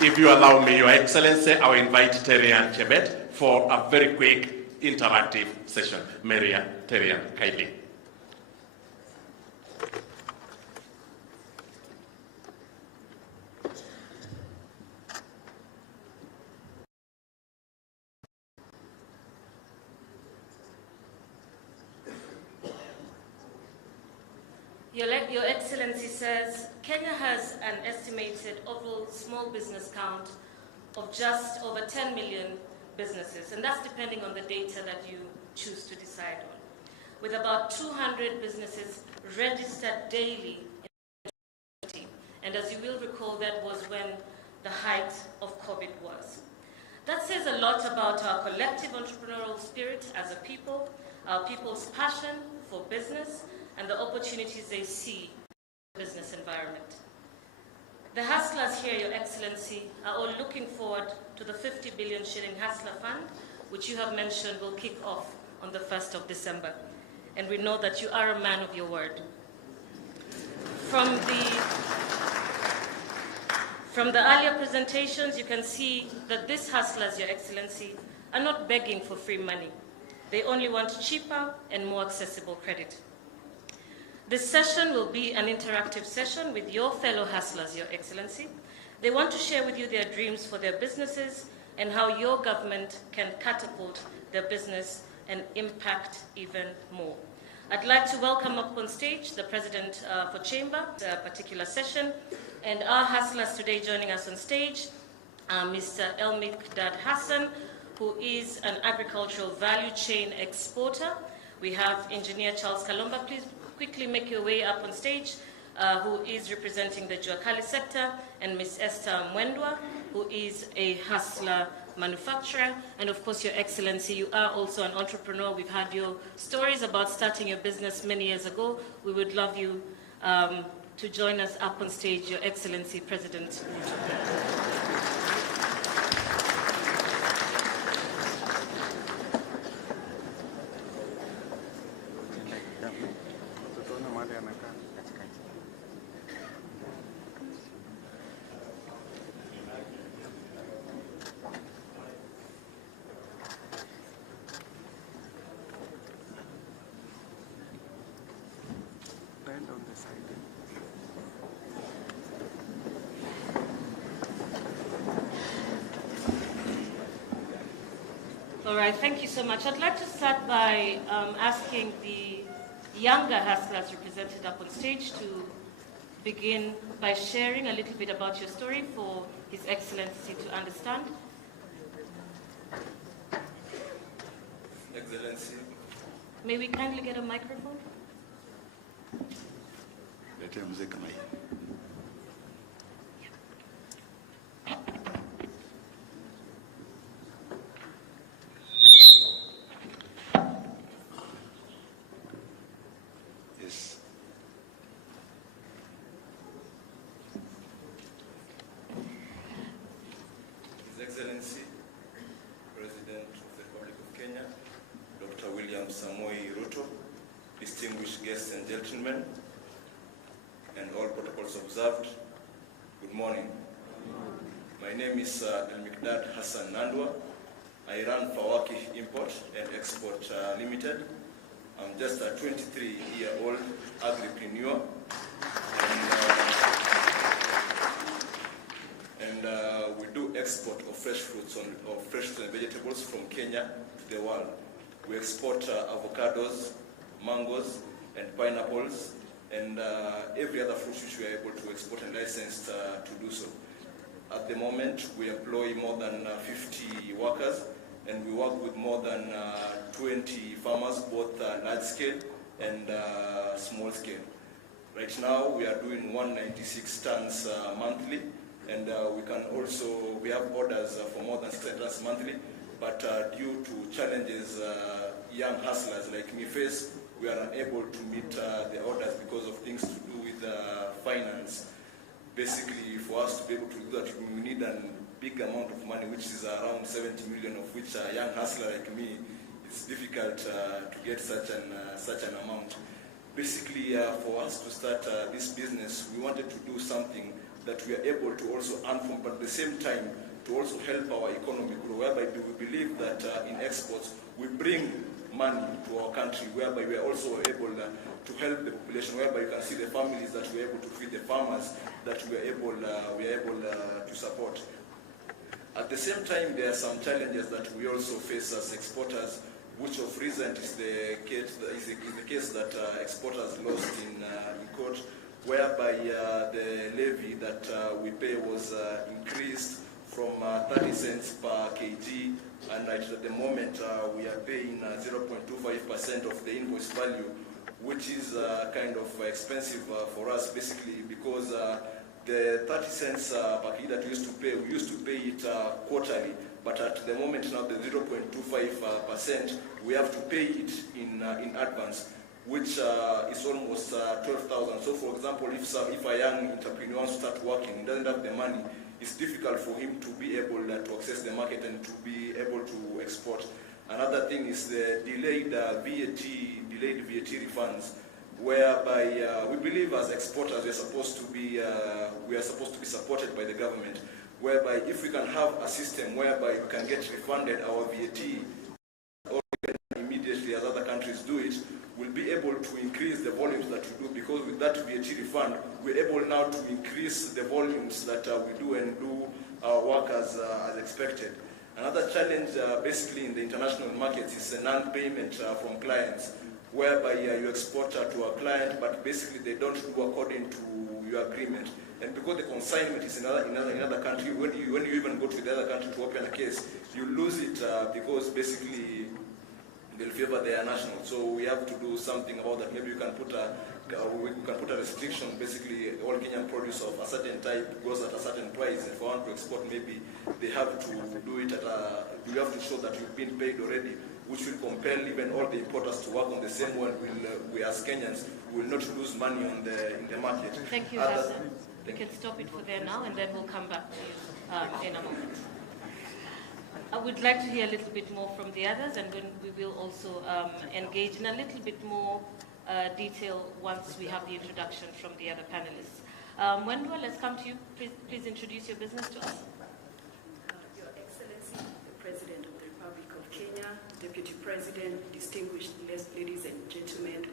If you allow me, Your Excellency, I will invite Terian Chebet for a very quick interactive session. Maria Terian, kindly. Your Excellency says Kenya has an estimated overall small business count of just over 10 million businesses, and that's depending on the data that you choose to decide on, with about 200 businesses registered daily in 2020. And as you will recall, that was when the height of COVID was. That says a lot about our collective entrepreneurial spirit as a people, our people's passion for business, and the opportunities they see in the business environment. The hustlers here, Your Excellency, are all looking forward to the 50 billion shilling Hustler Fund, which you have mentioned will kick off on the 1st of December. And we know that you are a man of your word. From the earlier presentations, you can see that these hustlers, Your Excellency, are not begging for free money. They only want cheaper and more accessible credit. This session will be an interactive session with your fellow hustlers, Your Excellency. They want to share with you their dreams for their businesses and how your government can catapult their business and impact even more. I'd like to welcome up on stage the President for Chamber, the particular session, and our hustlers today joining us on stage, Mr. Mboga Hassan, who is an agricultural value chain exporter. We have Engineer Charles Kalomba. Please quickly make your way up on stage, who is representing the Juakali sector, and Ms. Esther Mwendwa, who is a hustler manufacturer. And of course, Your Excellency, you are also an entrepreneur. We've had your stories about starting your business many years ago. We would love you to join us up on stage, Your Excellency, President Ruto. All right, thank you so much. I'd like to start by asking the younger hustlers represented up on stage to begin by sharing a little bit about your story for His Excellency to understand. Excellency. May we kindly get a microphone? Excellency, President of the Republic of Kenya, Dr. Ruto, distinguished guests and gentlemen, and all protocols observed, good morning. My name is Mboga Hassan Nandwa. I run Fawaki Import and Export Limited. I'm just a 23-year-old agripreneur. And we do export of fresh fruits or fresh fruits and vegetables from Kenya to the world. We export avocados, mangoes, and pineapples, and every other fruit which we are able to export and licensed to do so. At the moment, we employ more than 50 workers, and we work with more than 20 farmers, both large scale and small scale. Right now, we are doing 196 tons monthly. And we have orders for more than 600 tons monthly, but due to challenges young hustlers like me face, we are unable to meet the orders because of things to do with finance. Basically, for us to be able to do that, we need a big amount of money, which is around 70 million, of which a young hustler like me, it's difficult to get such an amount. Basically, for us to start this business, we wanted to do something that we are able to also earn from, but at the same time to also help our economy grow, whereby we believe that in exports we bring money to our country, whereby we are also able to help the population, whereby you can see the families that we are able to feed, the farmers that we are able to support. At the same time, there are some challenges that we also face as exporters, which of recent is the case that exporters lost in court, whereby the levy that we pay was increased from 30 cents per kg, and at the moment we are paying 0.25% of the invoice value, which is kind of expensive for us, basically because the 30 cents per kg that we used to pay it quarterly, but at the moment now the 0.25%, we have to pay it in advance, which is almost 12,000. So for example, if a young entrepreneur wants to start working, he doesn't have the money, it's difficult for him to be able to access the market and to be able to export. Another thing is the delayed VAT refunds. whereby we believe as exporters we are supposed to be supported by the government, whereby if we can have a system whereby we can get refunded our VAT or immediately as other countries do it, we'll be able to increase the volumes that we do, because with that VAT refund, we're able now to increase the volumes that we do and do our work as expected. Another challenge basically in the international markets is a non-payment from clients, whereby you export to a client, but basically they don't do according to your agreement. And because the consignment is in another country, when you even go to the other country to open a case, you lose it because basically they'll favor their national. So we have to do something about that. Maybe we can put a restriction. Basically, all Kenyan produce of a certain type goes at a certain price. If I want to export, maybe they have to do it at a. You have to show that you've been paid already, which will compel even all the importers to work on the same one. We as Kenyans will not lose money in the market. Thank you, Hassan. We can stop it for there now, and then we'll come back to you in a moment. I would like to hear a little bit more from the others, and then we will also engage in a little bit more detail once we have the introduction from the other panelists. Mwendwa, let's come to you. Please introduce your business to us. Your Excellency, the President of the Republic of Kenya, Deputy President, distinguished ladies and gentlemen,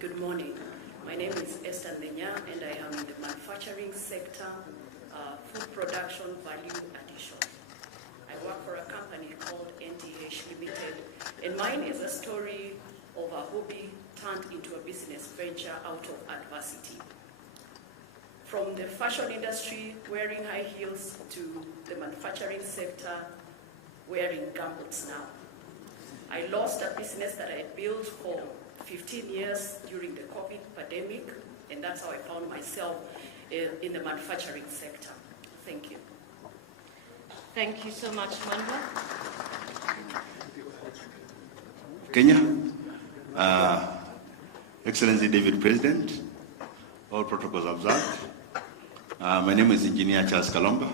good morning. My name is Esther Ndenya, and I am in the manufacturing sector, food production value addition. I work for a company called NTH Limited, and mine is a story of a hobby turned into a business venture out of adversity. From the fashion industry, wearing high heels, to the manufacturing sector, wearing gumboots now. I lost a business that I had built for 15 years during the COVID pandemic, and that's how I found myself in the manufacturing sector. Thank you. Thank you so much, Mwendwa. Kenya, Excellency David President, all protocols observed. My name is Engineer Charles Kalomba.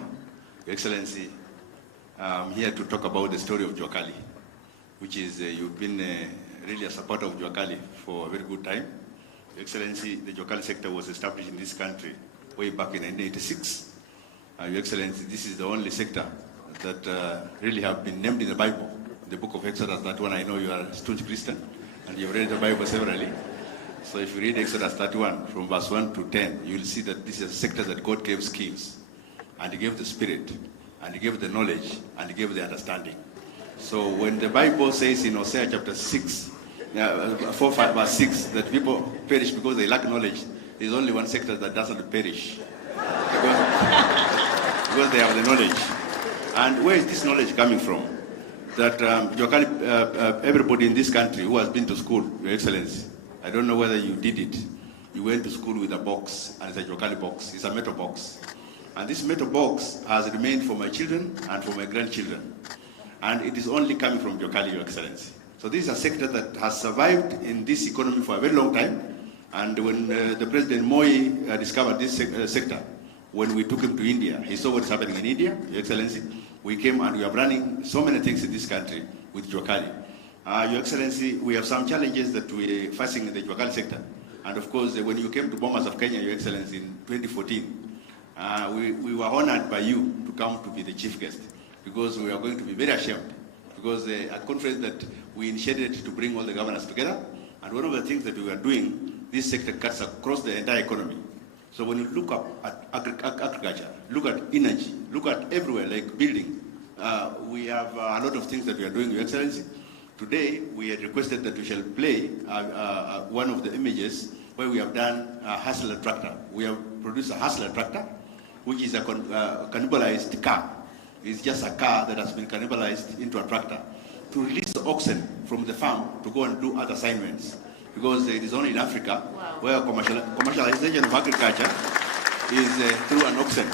Your Excellency, I'm here to talk about the story of Juakali, which is you've been really a supporter of Juakali for a very good time. Your Excellency, the Juakali sector was established in this country way back in 1986. Your Excellency, this is the only sector that really have been named in the Bible. The book of Exodus, that one I know you are a staunch Christian, and you've read the Bible severally. So if you read Exodus 31 from verse 1 to 10, you will see that this is a sector that God gave skills, and He gave the spirit, and He gave the knowledge, and He gave the understanding. So when the Bible says in Hosea chapter 6, 4, 5, verse 6, that people perish because they lack knowledge, there's only one sector that doesn't perish. Because they have the knowledge. And where is this knowledge coming from? That everybody in this country who has been to school, Your Excellency, I don't know whether you did it. You went to school with a box, and it's a Juakali box. It's a metal box. And this metal box has remained for my children and for my grandchildren. And it is only coming from Juakali, Your Excellency. So this is a sector that has survived in this economy for a very long time. And when the President Moi discovered this sector, when we took him to India, he saw what's happening in India, Your Excellency. We came and we are running so many things in this country with Juakali. Your Excellency, we have some challenges that we are facing in the Juakali sector. And of course, when you came to Bomas of Kenya, Your Excellency, in 2014, we were honored by you to come to be the chief guest, because we are going to be very ashamed, because a conference that we initiated to bring all the governors together, and one of the things that we are doing, this sector cuts across the entire economy. So when you look up at agriculture, look at energy, look at everywhere, like building, we have a lot of things that we are doing, Your Excellency. Today, we had requested that we shall play one of the images where we have done a hustler tractor. We have produced a hustler tractor, which is a cannibalized car. It's just a car that has been cannibalized into a tractor to release the oxen from the farm to go and do other assignments. Because it is only in Africa where commercialization of agriculture is through an oxen.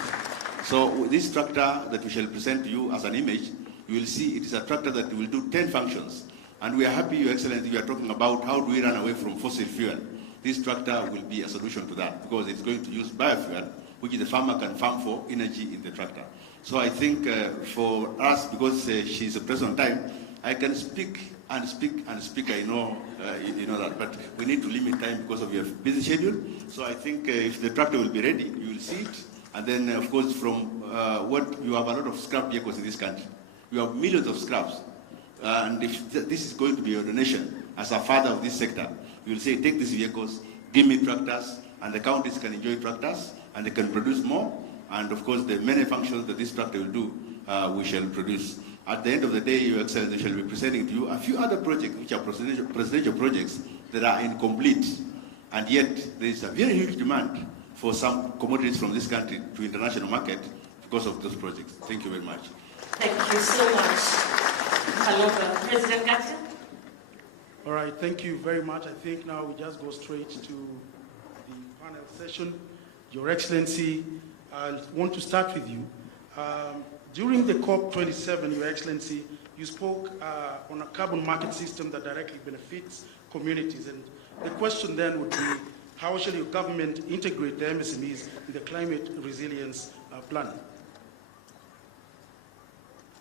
So this tractor that we shall present to you as an image, you will see it is a tractor that will do 10 functions. And we are happy, Your Excellency, you are talking about how do we run away from fossil fuel. This tractor will be a solution to that, because it's going to use biofuel, which the farmer can farm for energy in the tractor. So I think for us, because she's a present time, I can speak and speak, I know, you know that, but we need to limit time because of your busy schedule. So I think if the tractor will be ready, you will see it. And then, of course, from what you have a lot of scrap vehicles in this country. You have millions of scraps. And if this is going to be your donation as a father of this sector, you will say, take these vehicles, give me tractors, and the counties can enjoy tractors, and they can produce more. And of course, the many functions that this tractor will do, we shall produce. At the end of the day, Your Excellency, shall be presenting to you a few other projects, which are presidential projects that are incomplete. And yet, there is a very huge demand for some commodities from this country to international market because of those projects. Thank you very much. Thank you so much. Hello, President Gatsa. All right, thank you very much. I think now we just go straight to the panel session. Your Excellency, I want to start with you. During the COP27, Your Excellency, you spoke on a carbon market system that directly benefits communities. And the question then would be, how shall your government integrate the MSMEs in the climate resilience plan?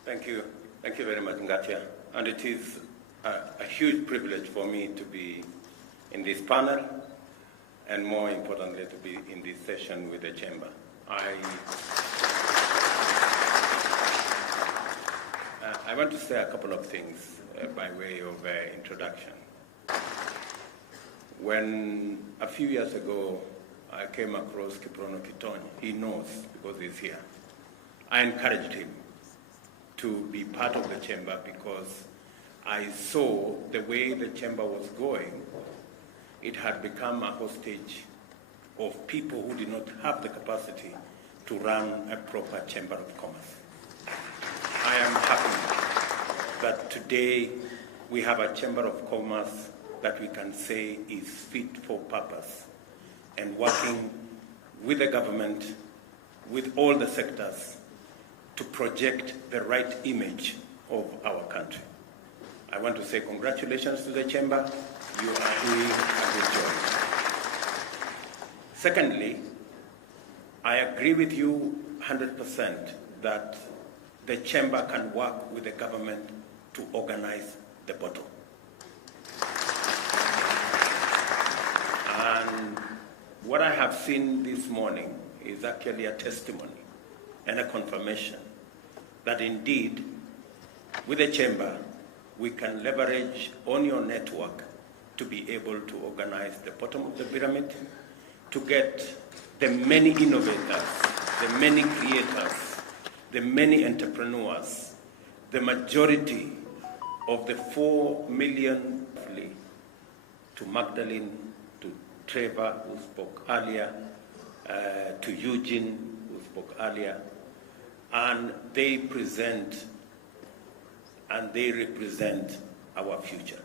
Thank you. Thank you very much, Ngatia. And it is a huge privilege for me to be in this panel, and more importantly, to be in this session with the Chamber. I want to say a couple of things by way of introduction. When a few years ago I came across Kiprono Kitoni, he knows because he's here, I encouraged him to be part of the Chamber because I saw the way the Chamber was going. It had become a hostage of people who did not have the capacity to run a proper Chamber of Commerce. I am happy that today we have a Chamber of Commerce that we can say is fit for purpose and working with the government, with all the sectors, to project the right image of our country. I want to say congratulations to the Chamber. You are doing a good job. Secondly, I agree with you 100% that the Chamber can work with the government to organize the bottom. And what I have seen this morning is actually a testimony and a confirmation that indeed, with the Chamber, we can leverage on your network to be able to organize the bottom of the pyramid, to get the many innovators, the many creators, the many entrepreneurs, the majority of the 4 million, to Magdalene, to Trevor, who spoke earlier, to Eugene, who spoke earlier, and they present and they represent our future.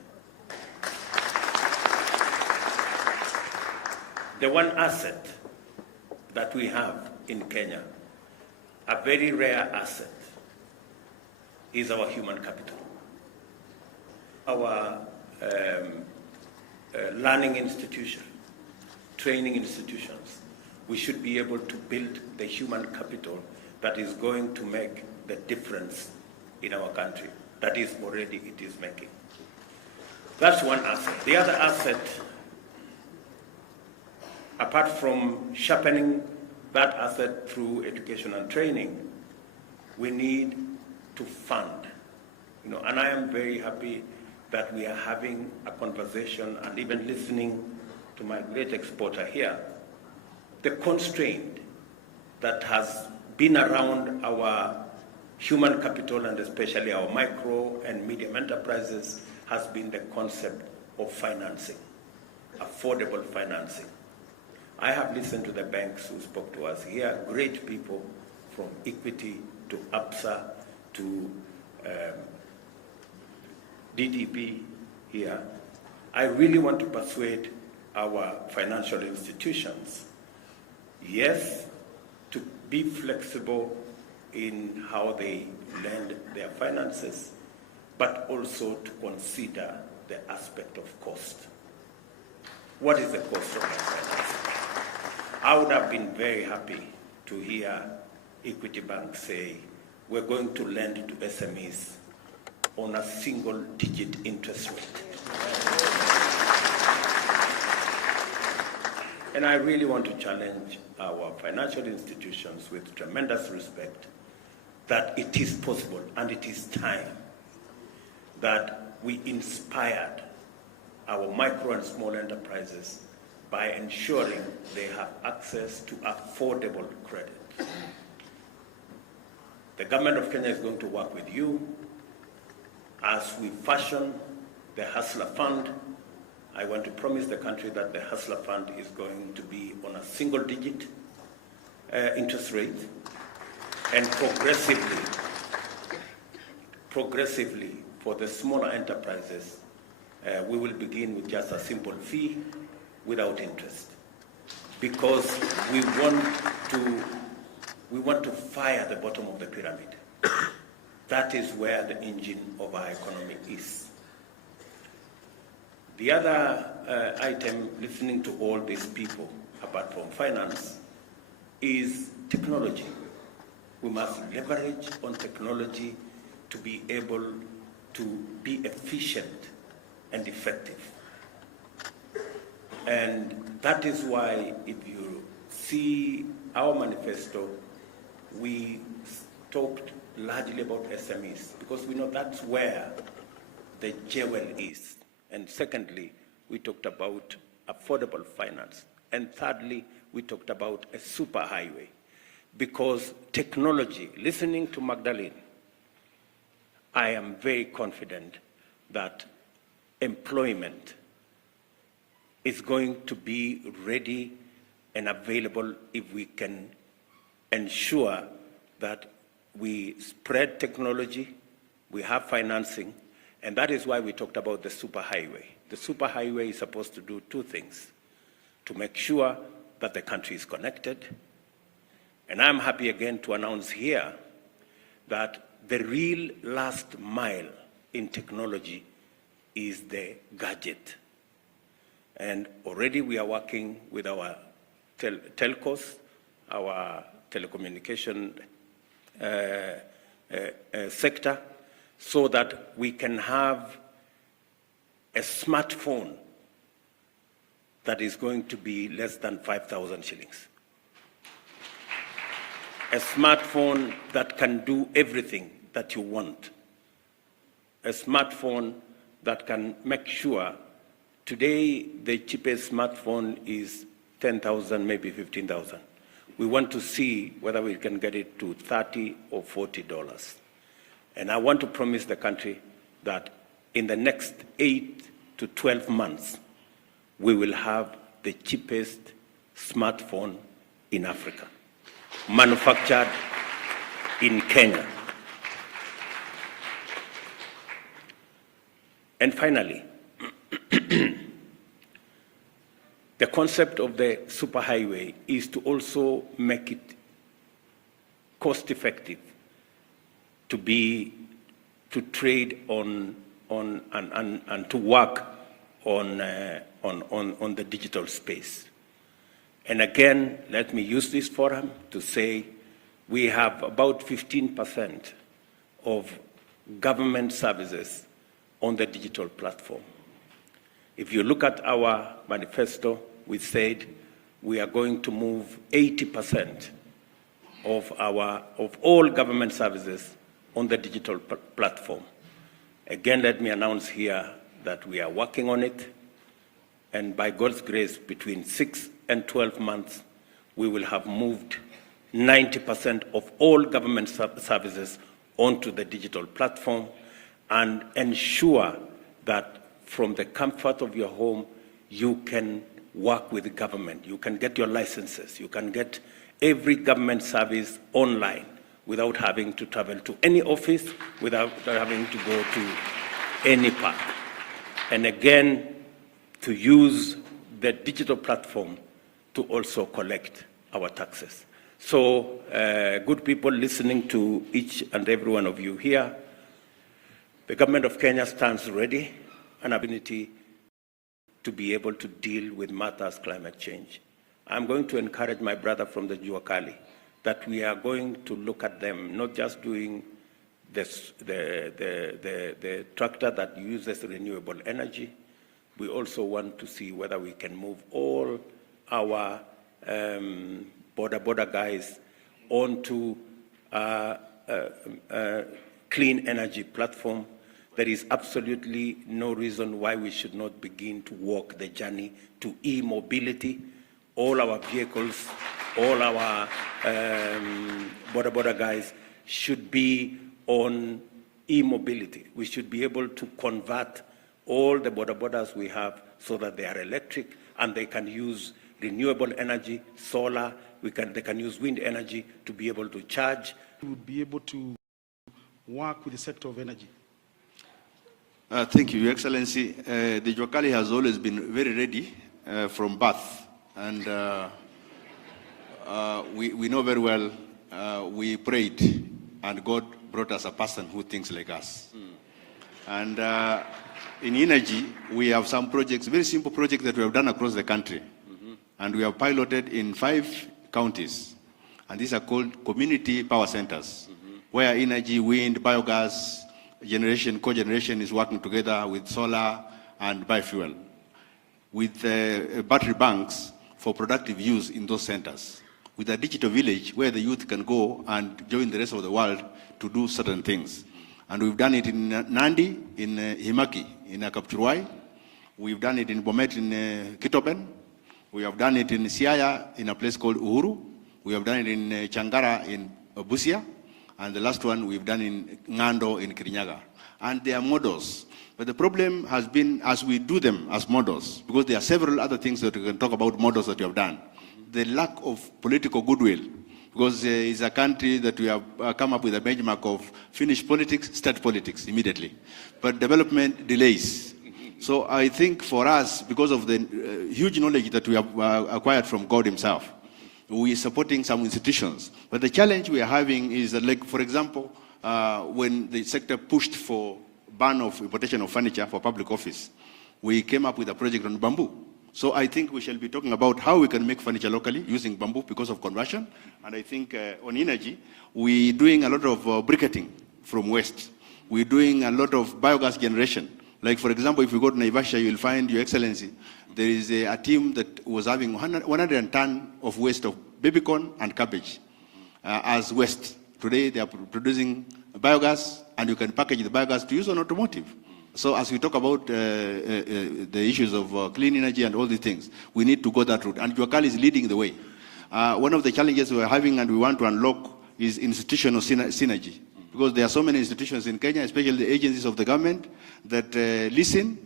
The one asset that we have in Kenya, a very rare asset, is our human capital. Our learning institution, training institutions, we should be able to build the human capital that is going to make the difference in our country. That is already it is making. That's one asset. The other asset, apart from sharpening that asset through education and training, we need to fund. And I am very happy that we are having a conversation and even listening to my great exporter here. The constraint that has been around our human capital and especially our micro and medium enterprises has been the concept of financing, affordable financing. I have listened to the banks who spoke to us here, great people from Equity to APSA to DDP here. I really want to persuade our financial institutions, yes, to be flexible in how they lend their finances, but also to consider the aspect of cost. What is the cost of my financing? I would have been very happy to hear Equity Bank say, we're going to lend to SMEs on a single-digit interest rate. And I really want to challenge our financial institutions with tremendous respect that it is possible and it is time that we inspired our micro and small enterprises by ensuring they have access to affordable credit. The government of Kenya is going to work with you as we fashion the Hustler Fund. I want to promise the country that the Hustler Fund is going to be on a single-digit interest rate, and progressively for the smaller enterprises, we will begin with just a simple fee without interest, because we want to fire the bottom of the pyramid. That is where the engine of our economy is. The other item, listening to all these people, apart from finance, is technology. We must leverage on technology to be able to be efficient and effective. And that is why, if you see our manifesto, we talked largely about SMEs, because we know that's where the jewel is. And secondly, we talked about affordable finance. And thirdly, we talked about a superhighway. Because technology, listening to Magdalene, I am very confident that employment is going to be ready and available if we can ensure that we spread technology, we have financing, and that is why we talked about the superhighway. The superhighway is supposed to do two things: to make sure that the country is connected, and I'm happy again to announce here that the real last mile in technology is the gadget. And already we are working with our telcos, our telecommunication sector, so that we can have a smartphone that is going to be less than 5,000 shillings. A smartphone that can do everything that you want. A smartphone that can make sure, today the cheapest smartphone is 10,000, maybe 15,000. We want to see whether we can get it to $30 or $40. And I want to promise the country that in the next 8 to 12 months, we will have the cheapest smartphone in Africa, manufactured in Kenya. And finally, the concept of the superhighway is to also make it cost-effective to trade on and to work on the digital space. And again, let me use this forum to say we have about 15% of government services on the digital platform. If you look at our manifesto, we said we are going to move 80% of all government services on the digital platform. Again, let me announce here that we are working on it, and by God's grace, between 6 and 12 months, we will have moved 90% of all government services onto the digital platform, and ensure that from the comfort of your home, you can work with the government. You can get your licenses. You can get every government service online without having to travel to any office, without having to go to any park. And again, to use the digital platform to also collect our taxes. So, good people listening to each and every one of you here, the government of Kenya stands ready and ability to be able to deal with matters climate change. I'm going to encourage my brother from the Juakali that we are going to look at them, not just doing the tractor that uses renewable energy. We also want to see whether we can move all our border guys onto clean energy platform. There is absolutely no reason why we should not begin to walk the journey to e-mobility. All our vehicles, all our border guys should be on e-mobility. We should be able to convert all the borders we have so that they are electric and they can use renewable energy, solar, they can use wind energy to be able to charge. We would be able to work with the sector of energy. Thank you, Your Excellency. The Juakali has always been very ready from birth, and we know very well we prayed, and God brought us a person who thinks like us. And in energy, we have some projects, very simple projects that we have done across the country. And we have piloted in 5 counties. And these are called community power centers, where energy, wind, biogas, generation, cogeneration is working together with solar and biofuel, with battery banks for productive use in those centers, with a digital village where the youth can go and join the rest of the world to do certain things. And we've done it in Nandi, in Himaki, in Kapchurwai. We've done it in Bomet, in Kitoben. We have done it in Siaya, in a place called Uhuru. We have done it in Changara, in Busia. And the last one we've done in Ngando, in Kirinyaga. And they are models. But the problem has been, as we do them as models, because there are several other things that we can talk about models that you have done, the lack of political goodwill. Because it's a country that we have come up with a benchmark of finish politics, start politics immediately. But development delays. So I think for us, because of the huge knowledge that we have acquired from God himself, we are supporting some institutions. But the challenge we are having is that, like, for example, when the sector pushed for ban of importation of furniture for public office, we came up with a project on bamboo. So I think we shall be talking about how we can make furniture locally using bamboo because of conversion. And I think on energy, we're doing a lot of briquetting from waste. We're doing a lot of biogas generation. Like, for example, if you go to Naivasha, you'll find, Your Excellency, there is a team that was having 100 tons of waste of baby corn and cabbage as waste. Today, they are producing biogas, and you can package the biogas to use on automotive. So as we talk about the issues of clean energy and all these things, we need to go that route. And Juakali is leading the way. One of the challenges we're having and we want to unlock is institutional synergy. Because there are so many institutions in Kenya, especially the agencies of the government, that listen,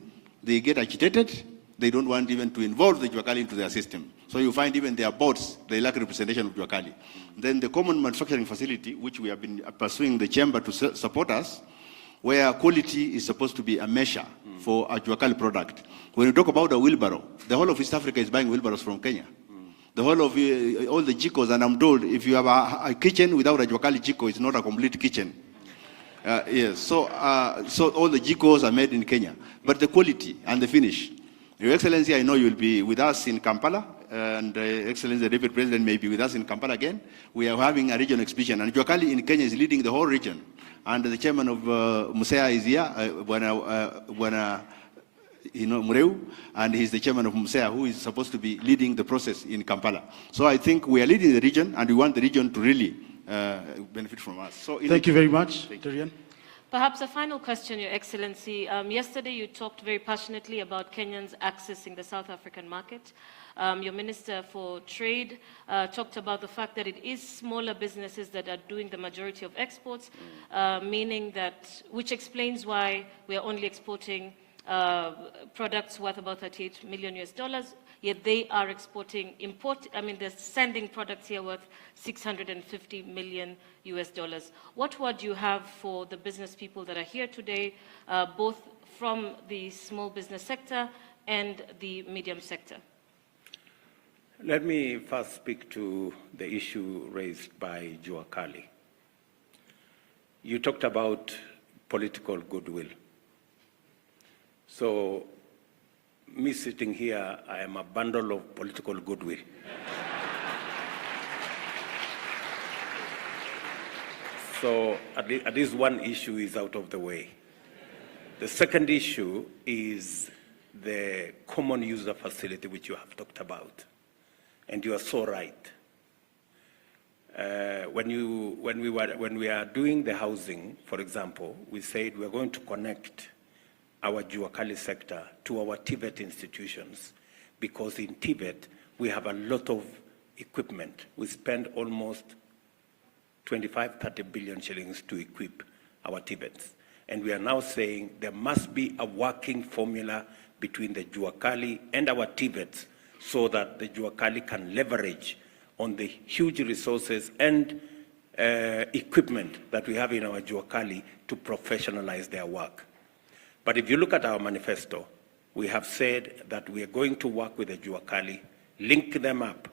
they get agitated, they don't want even to involve the Juakali into their system. So you find even their boards, they lack representation of Juakali. Then the common manufacturing facility, which we have been pursuing the chamber to support us, where quality is supposed to be a measure for a Juakali product. When you talk about a wheelbarrow, the whole of East Africa is buying wheelbarrows from Kenya. The whole of all the jikos, and I'm told if you have a kitchen without a Juakali jiko, it's not a complete kitchen. Yes, so all the jikos are made in Kenya. But the quality and the finish. Your Excellency, I know you'll be with us in Kampala, and Excellency, the Deputy President may be with us in Kampala again. We are having a regional exhibition, and Juakali in Kenya is leading the whole region. And the chairman of Musea is here, Mureu, and he's the chairman of Musea, who is supposed to be leading the process in Kampala. So I think we are leading the region, and we want the region to really benefit from us. So thank you very much, Darian. Perhaps a final question, Your Excellency. Yesterday you talked very passionately about Kenyans accessing the South African market. Your Minister for Trade talked about the fact that it is smaller businesses that are doing the majority of exports, meaning that, which explains why we are only exporting products worth about $38 million, yet they are exporting, they're sending products here worth $650 million. What word do you have for the business people that are here today, both from the small business sector and the medium sector? Let me first speak to the issue raised by Juakali. You talked about political goodwill. So, me sitting here, I am a bundle of political goodwill. So at least one issue is out of the way. The second issue is the common user facility, which you have talked about. And you are so right. When we are doing the housing, for example, we said we're going to connect our Juakali sector to our Tibet institutions, because in Tibet we have a lot of equipment. We spend almost 25-30 billion shillings to equip our Tibets. And we are now saying there must be a working formula between the Juakali and our Tibets so that the Juakali can leverage on the huge resources and equipment that we have in our Juakali to professionalize their work. But if you look at our manifesto, we have said that we are going to work with the Juakali, link them up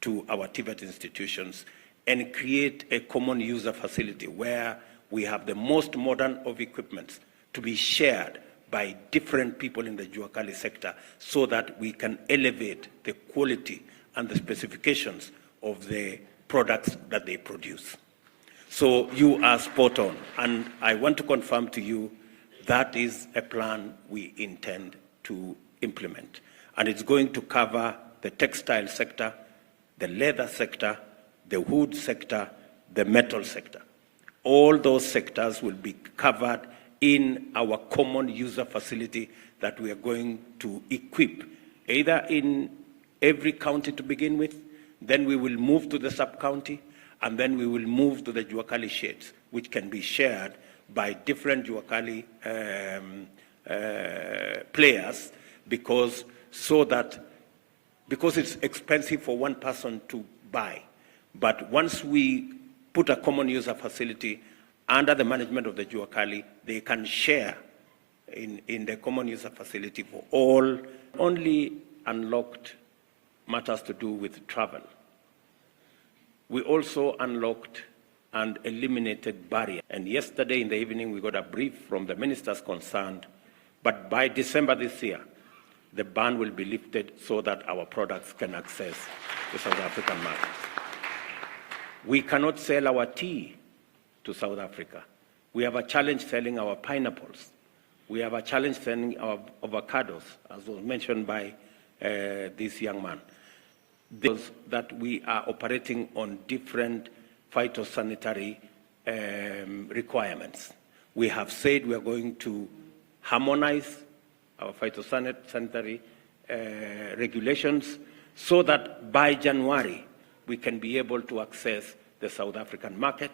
to our Tibet institutions, and create a common user facility where we have the most modern of equipment to be shared by different people in the Juakali sector so that we can elevate the quality and the specifications of the products that they produce. So you are spot on, and I want to confirm to you that is a plan we intend to implement. And it's going to cover the textile sector, the leather sector, the wood sector, the metal sector. All those sectors will be covered in our common user facility that we are going to equip, either in every county to begin with, then we will move to the sub-county, and then we will move to the Juakali sheds, which can be shared by different Juakali players, because it's expensive for one person to buy. But once we put a common user facility under the management of the Juakali, they can share in the common user facility for all. Only unlocked matters to do with travel. We also unlocked and eliminated barriers. And yesterday in the evening, we got a brief from the ministers concerned, but by December this year, the ban will be lifted so that our products can access the South African market. We cannot sell our tea to South Africa. We have a challenge selling our pineapples. We have a challenge selling our avocados, as was mentioned by this young man. That we are operating on different phytosanitary requirements. We have said we are going to harmonize our phytosanitary regulations so that by January we can be able to access the South African market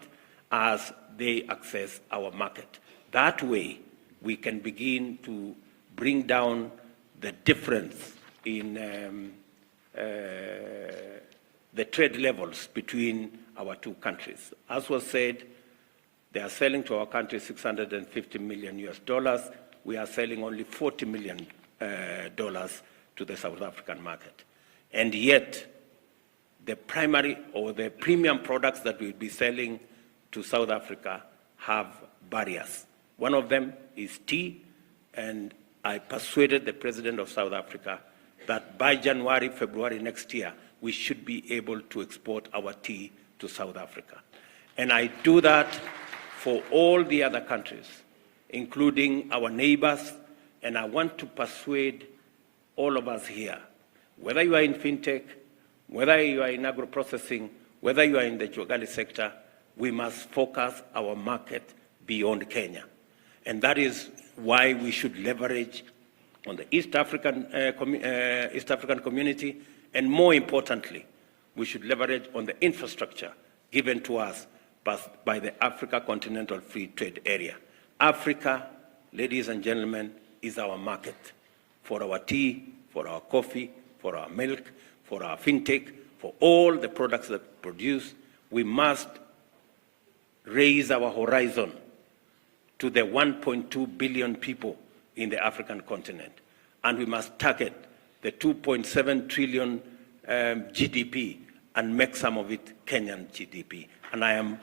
as they access our market. That way we can begin to bring down the difference in the trade levels between our two countries. As was said, they are selling to our country $650 million US. We are selling only $40 million to the South African market. And yet, the primary or the premium products that we'll be selling to South Africa have barriers. One of them is tea, and I persuaded the President of South Africa that by January, February next year, we should be able to export our tea to South Africa. And I do that for all the other countries, including our neighbors, and I want to persuade all of us here, whether you are in Fintech, whether you are in agro-processing, whether you are in the Juakali sector, we must focus our market beyond Kenya. And that is why we should leverage on the East African community, and more importantly, we should leverage on the infrastructure given to us by the Africa Continental Free Trade Area. Africa, ladies and gentlemen, is our market for our tea, for our coffee, for our milk, for our fintech, for all the products that we produce. We must raise our horizon to the 1.2 billion people in the African continent. And we must target the 2.7 trillion GDP and make some of it Kenyan GDP. And I am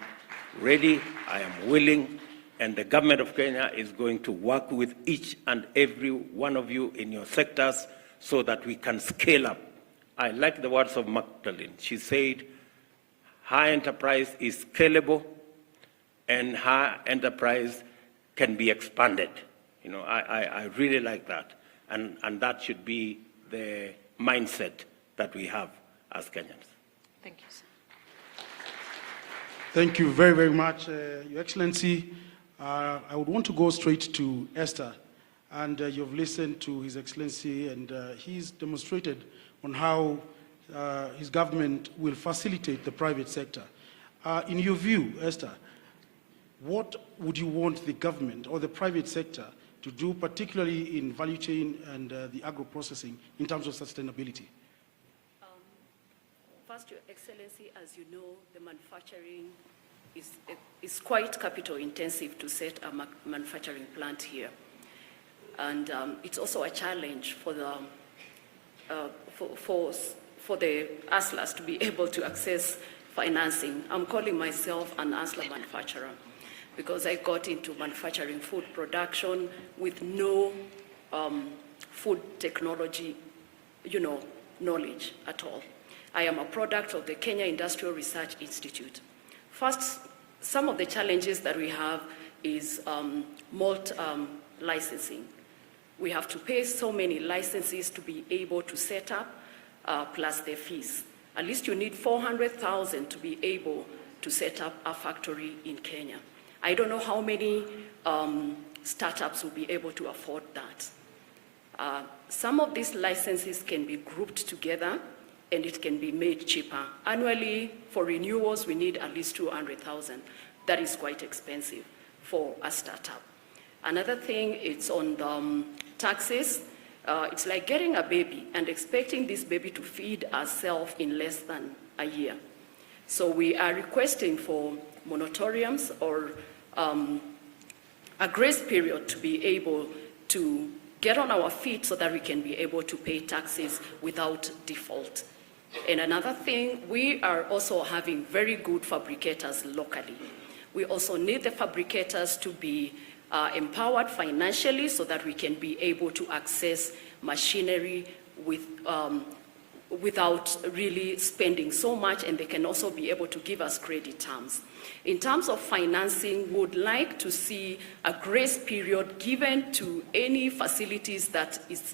ready, I am willing, and the government of Kenya is going to work with each and every one of you in your sectors so that we can scale up. I like the words of Magdalene. She said, high enterprise is scalable, and her enterprise can be expanded. You know, I really like that. And that should be the mindset that we have as Kenyans. Thank you, sir. Thank you very, very much, Your Excellency. I would want to go straight to Esther. And you've listened to His Excellency, and he's demonstrated on how his government will facilitate the private sector. In your view, Esther, what would you want the government or the private sector to do, particularly in value chain and the agro-processing, in terms of sustainability? First, Your Excellency, as you know, the manufacturing is quite capital intensive to set a manufacturing plant here. And it's also a challenge for the hustlers to be able to access financing. I'm calling myself an hustler manufacturer because I got into manufacturing food production with no food technology, knowledge at all. I am a product of the Kenya Industrial Research Institute. First, some of the challenges that we have is malt licensing. We have to pay so many licenses to be able to set up, plus their fees. At least you need 400,000 to be able to set up a factory in Kenya. I don't know how many startups will be able to afford that. Some of these licenses can be grouped together and it can be made cheaper. Annually, for renewals, we need at least 200,000. That is quite expensive for a startup. Another thing, it's on the taxes. It's like getting a baby and expecting this baby to feed herself in less than a year. So we are requesting for moratoriums or a grace period to be able to get on our feet so that we can be able to pay taxes without default. And another thing, we are also having very good fabricators locally. We also need the fabricators to be empowered financially so that we can be able to access machinery without really spending so much, and they can also be able to give us credit terms. In terms of financing, we would like to see a grace period given to any facilities that is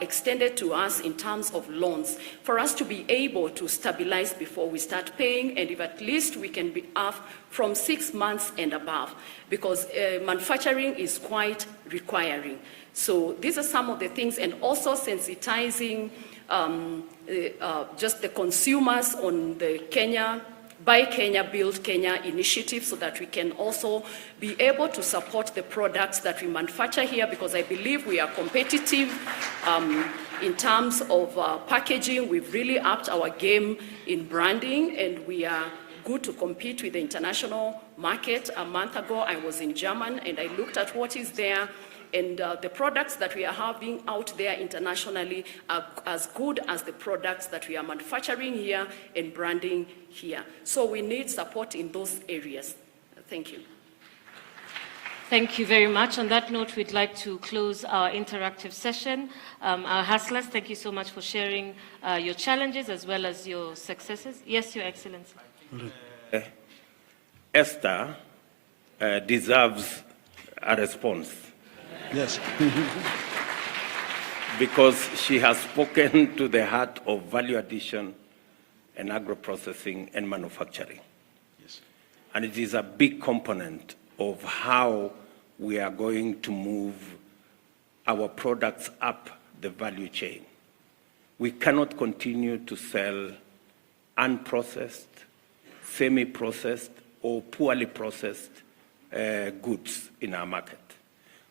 extended to us in terms of loans for us to be able to stabilize before we start paying, and if at least we can be off from 6 months and above, because manufacturing is quite requiring. So these are some of the things, and also sensitizing just the consumers on the Buy Kenya, Build Kenya initiative so that we can also be able to support the products that we manufacture here, because I believe we are competitive in terms of packaging. We've really upped our game in branding, and we are good to compete with the international market. A month ago, I was in Germany, and I looked at what is there, and the products that we are having out there internationally are as good as the products that we are manufacturing here and branding here. So we need support in those areas. Thank you. Thank you very much. On that note, we'd like to close our interactive session. Our hustlers, thank you so much for sharing your challenges as well as your successes. Yes, Your Excellency. Esther deserves a response. Yes. Because she has spoken to the heart of value addition and agro-processing and manufacturing. Yes. And it is a big component of how we are going to move our products up the value chain. We cannot continue to sell unprocessed, semi-processed, or poorly processed goods in our market.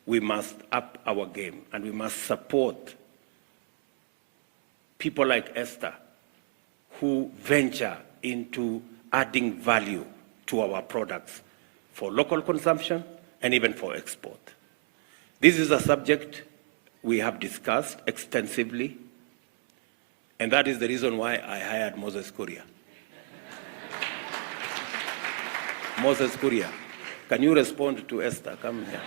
We must up our game, and we must support people like Esther who venture into adding value to our products for local consumption and even for export. This is a subject we have discussed extensively, and that is the reason why I hired Moses Kuria. Moses Kuria, can you respond to Esther? Come here.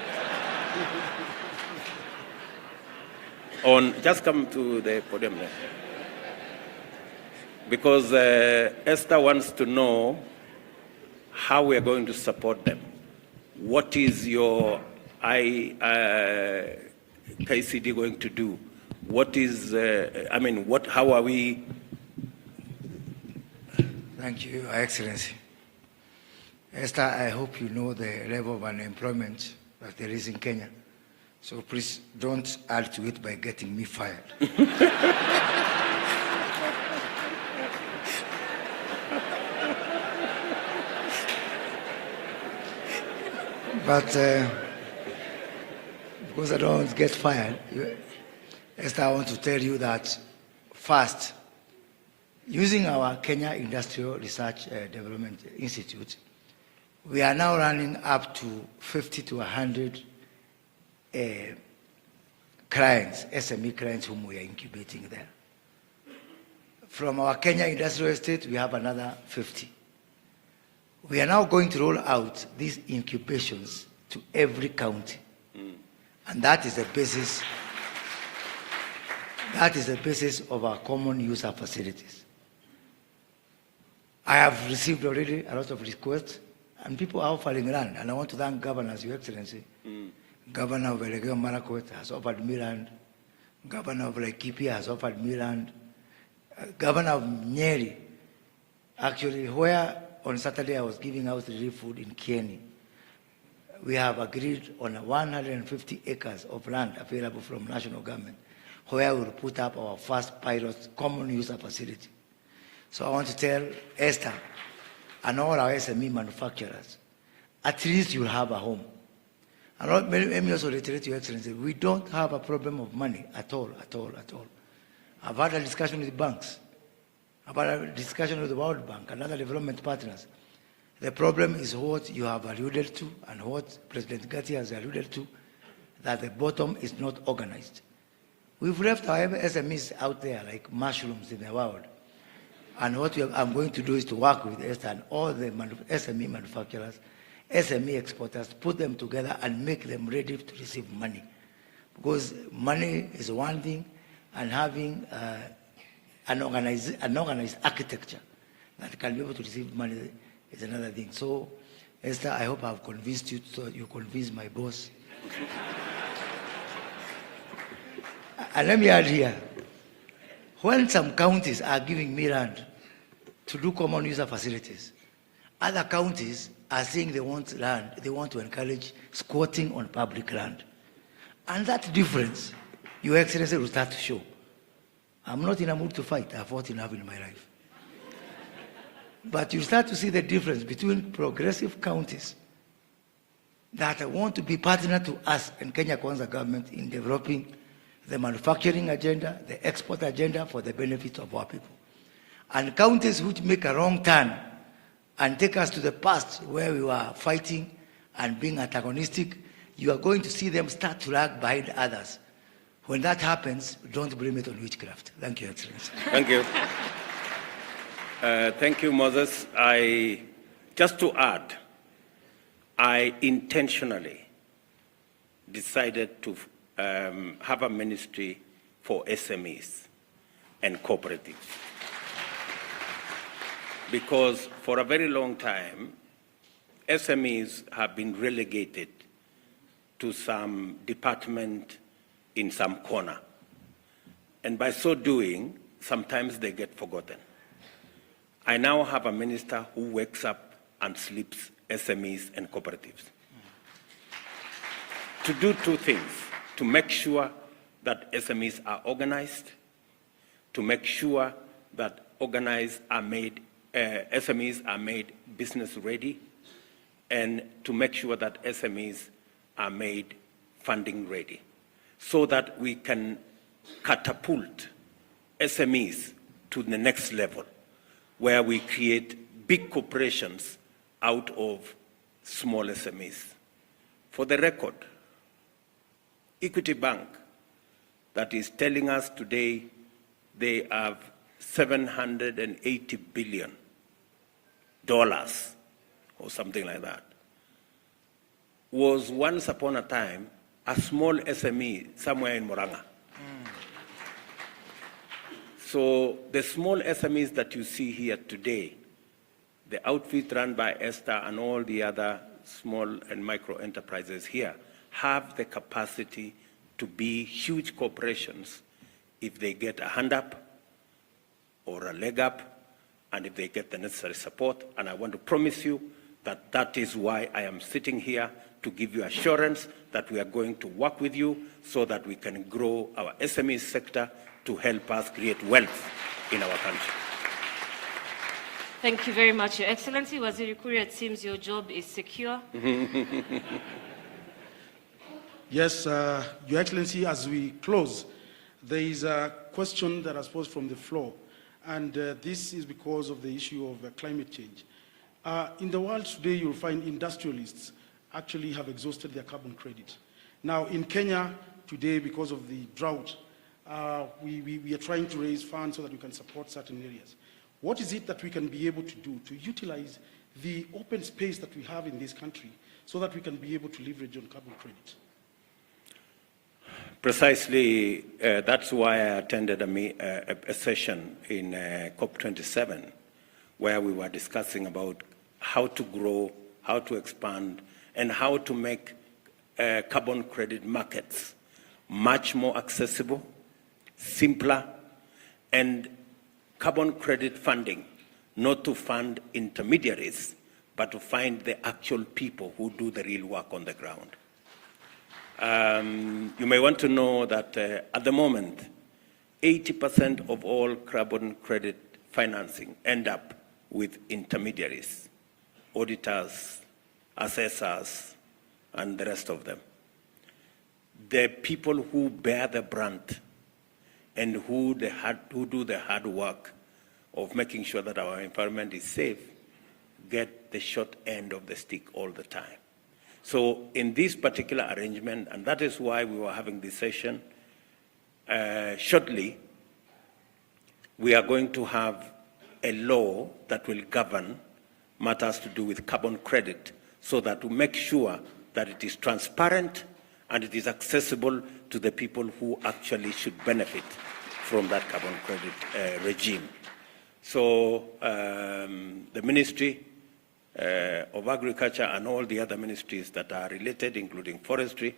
Just come to the podium there. Because Esther wants to know how we are going to support them. what is your KCD going to do? What is, how are we? Thank you, Your Excellency. Esther, I hope you know the level of unemployment that there is in Kenya. So please don't add to it by getting me fired. But because I don't want to get fired, Esther, I want to tell you that first, using our Kenya Industrial Research Development Institute, we are now running up to 50 to 100 clients, SME clients whom we are incubating there. From our Kenya Industrial Estate, we have another 50. We are now going to roll out these incubations to every county. And that is the basis. That is the basis of our common user facilities. I have received already a lot of requests, and people are offering land. And I want to thank governors, Your Excellency. Governor of Elgeyo Marakwet has offered me land. Governor of Laikipia has offered me land. Governor of Nyeri, actually, where on Saturday I was giving out relief food in Kieni, we have agreed on 150 acres of land available from national government, where we'll put up our first pilot common user facility. So I want to tell Esther and all our SME manufacturers, at least you'll have a home. And let me also reiterate to Your Excellency, we don't have a problem of money at all, at all, at all. I've had a discussion with the banks. I've had a discussion with the World Bank and other development partners. The problem is what you have alluded to and what President Gatti has alluded to, that the bottom is not organized. We've left our SMEs out there like mushrooms in the world. And what I'm going to do is to work with Esther and all the SME manufacturers, SME exporters, put them together and make them ready to receive money. Because money is one thing, and having an organized architecture that can be able to receive money is another thing. So, Esther, I hope I've convinced you, so you convince my boss. And let me add here, when some counties are giving me land to do common user facilities, other counties are saying they want land, they want to encourage squatting on public land. And that difference, Your Excellency, will start to show. I'm not in a mood to fight. I've fought enough in my life. But you start to see the difference between progressive counties that want to be partner to us and Kenya Kwanza government in developing the manufacturing agenda, the export agenda for the benefit of our people. And counties which make a wrong turn and take us to the past where we were fighting and being antagonistic, you are going to see them start to lag behind others. When that happens, don't blame it on witchcraft. Thank you, Excellency. Thank you. Thank you, Moses. Just to add, I intentionally decided to have a ministry for SMEs and cooperatives. Because for a very long time, SMEs have been relegated to some department in some corner. And by so doing, sometimes they get forgotten. I now have a minister who wakes up and sleeps SMEs and cooperatives. To do two things: to make sure that SMEs are organized, to make sure that SMEs are made business ready, and to make sure that SMEs are made funding ready, so that we can catapult SMEs to the next level, where we create big corporations out of small SMEs. For the record, Equity Bank, that is telling us today they have $780 billion or something like that, was once upon a time a small SME somewhere in Murang'a. So the small SMEs that you see here today, the outfit run by Esther and all the other small and micro enterprises here have the capacity to be huge corporations if they get a hand up or a leg up, and if they get the necessary support. And I want to promise you that that is why I am sitting here, to give you assurance that we are going to work with you so that we can grow our SME sector to help us create wealth in our country. Thank you very much, Your Excellency. Waziri Kuria, it seems your job is secure. Yes, Your Excellency, as we close, there is a question that was posed from the floor, and this is because of the issue of climate change. In the world today, you'll find industrialists actually have exhausted their carbon credit. Now, in Kenya today, because of the drought, we are trying to raise funds so that we can support certain areas. What is it that we can be able to do to utilize the open space that we have in this country so that we can be able to leverage on carbon credit? Precisely, that's why I attended a session in COP27, where we were discussing about how to grow, how to expand, and how to make carbon credit markets much more accessible, simpler, and carbon credit funding, not to fund intermediaries, but to find the actual people who do the real work on the ground. You may want to know that at the moment, 80% of all carbon credit financing end up with intermediaries, auditors, assessors, and the rest of them. The people who bear the brunt and who do the hard work of making sure that our environment is safe get the short end of the stick all the time. So in this particular arrangement, and that is why we were having this session, shortly, we are going to have a law that will govern matters to do with carbon credit, so that to make sure that it is transparent and it is accessible to the people who actually should benefit from that carbon credit regime. So the Ministry of Agriculture and all the other ministries that are related, including forestry,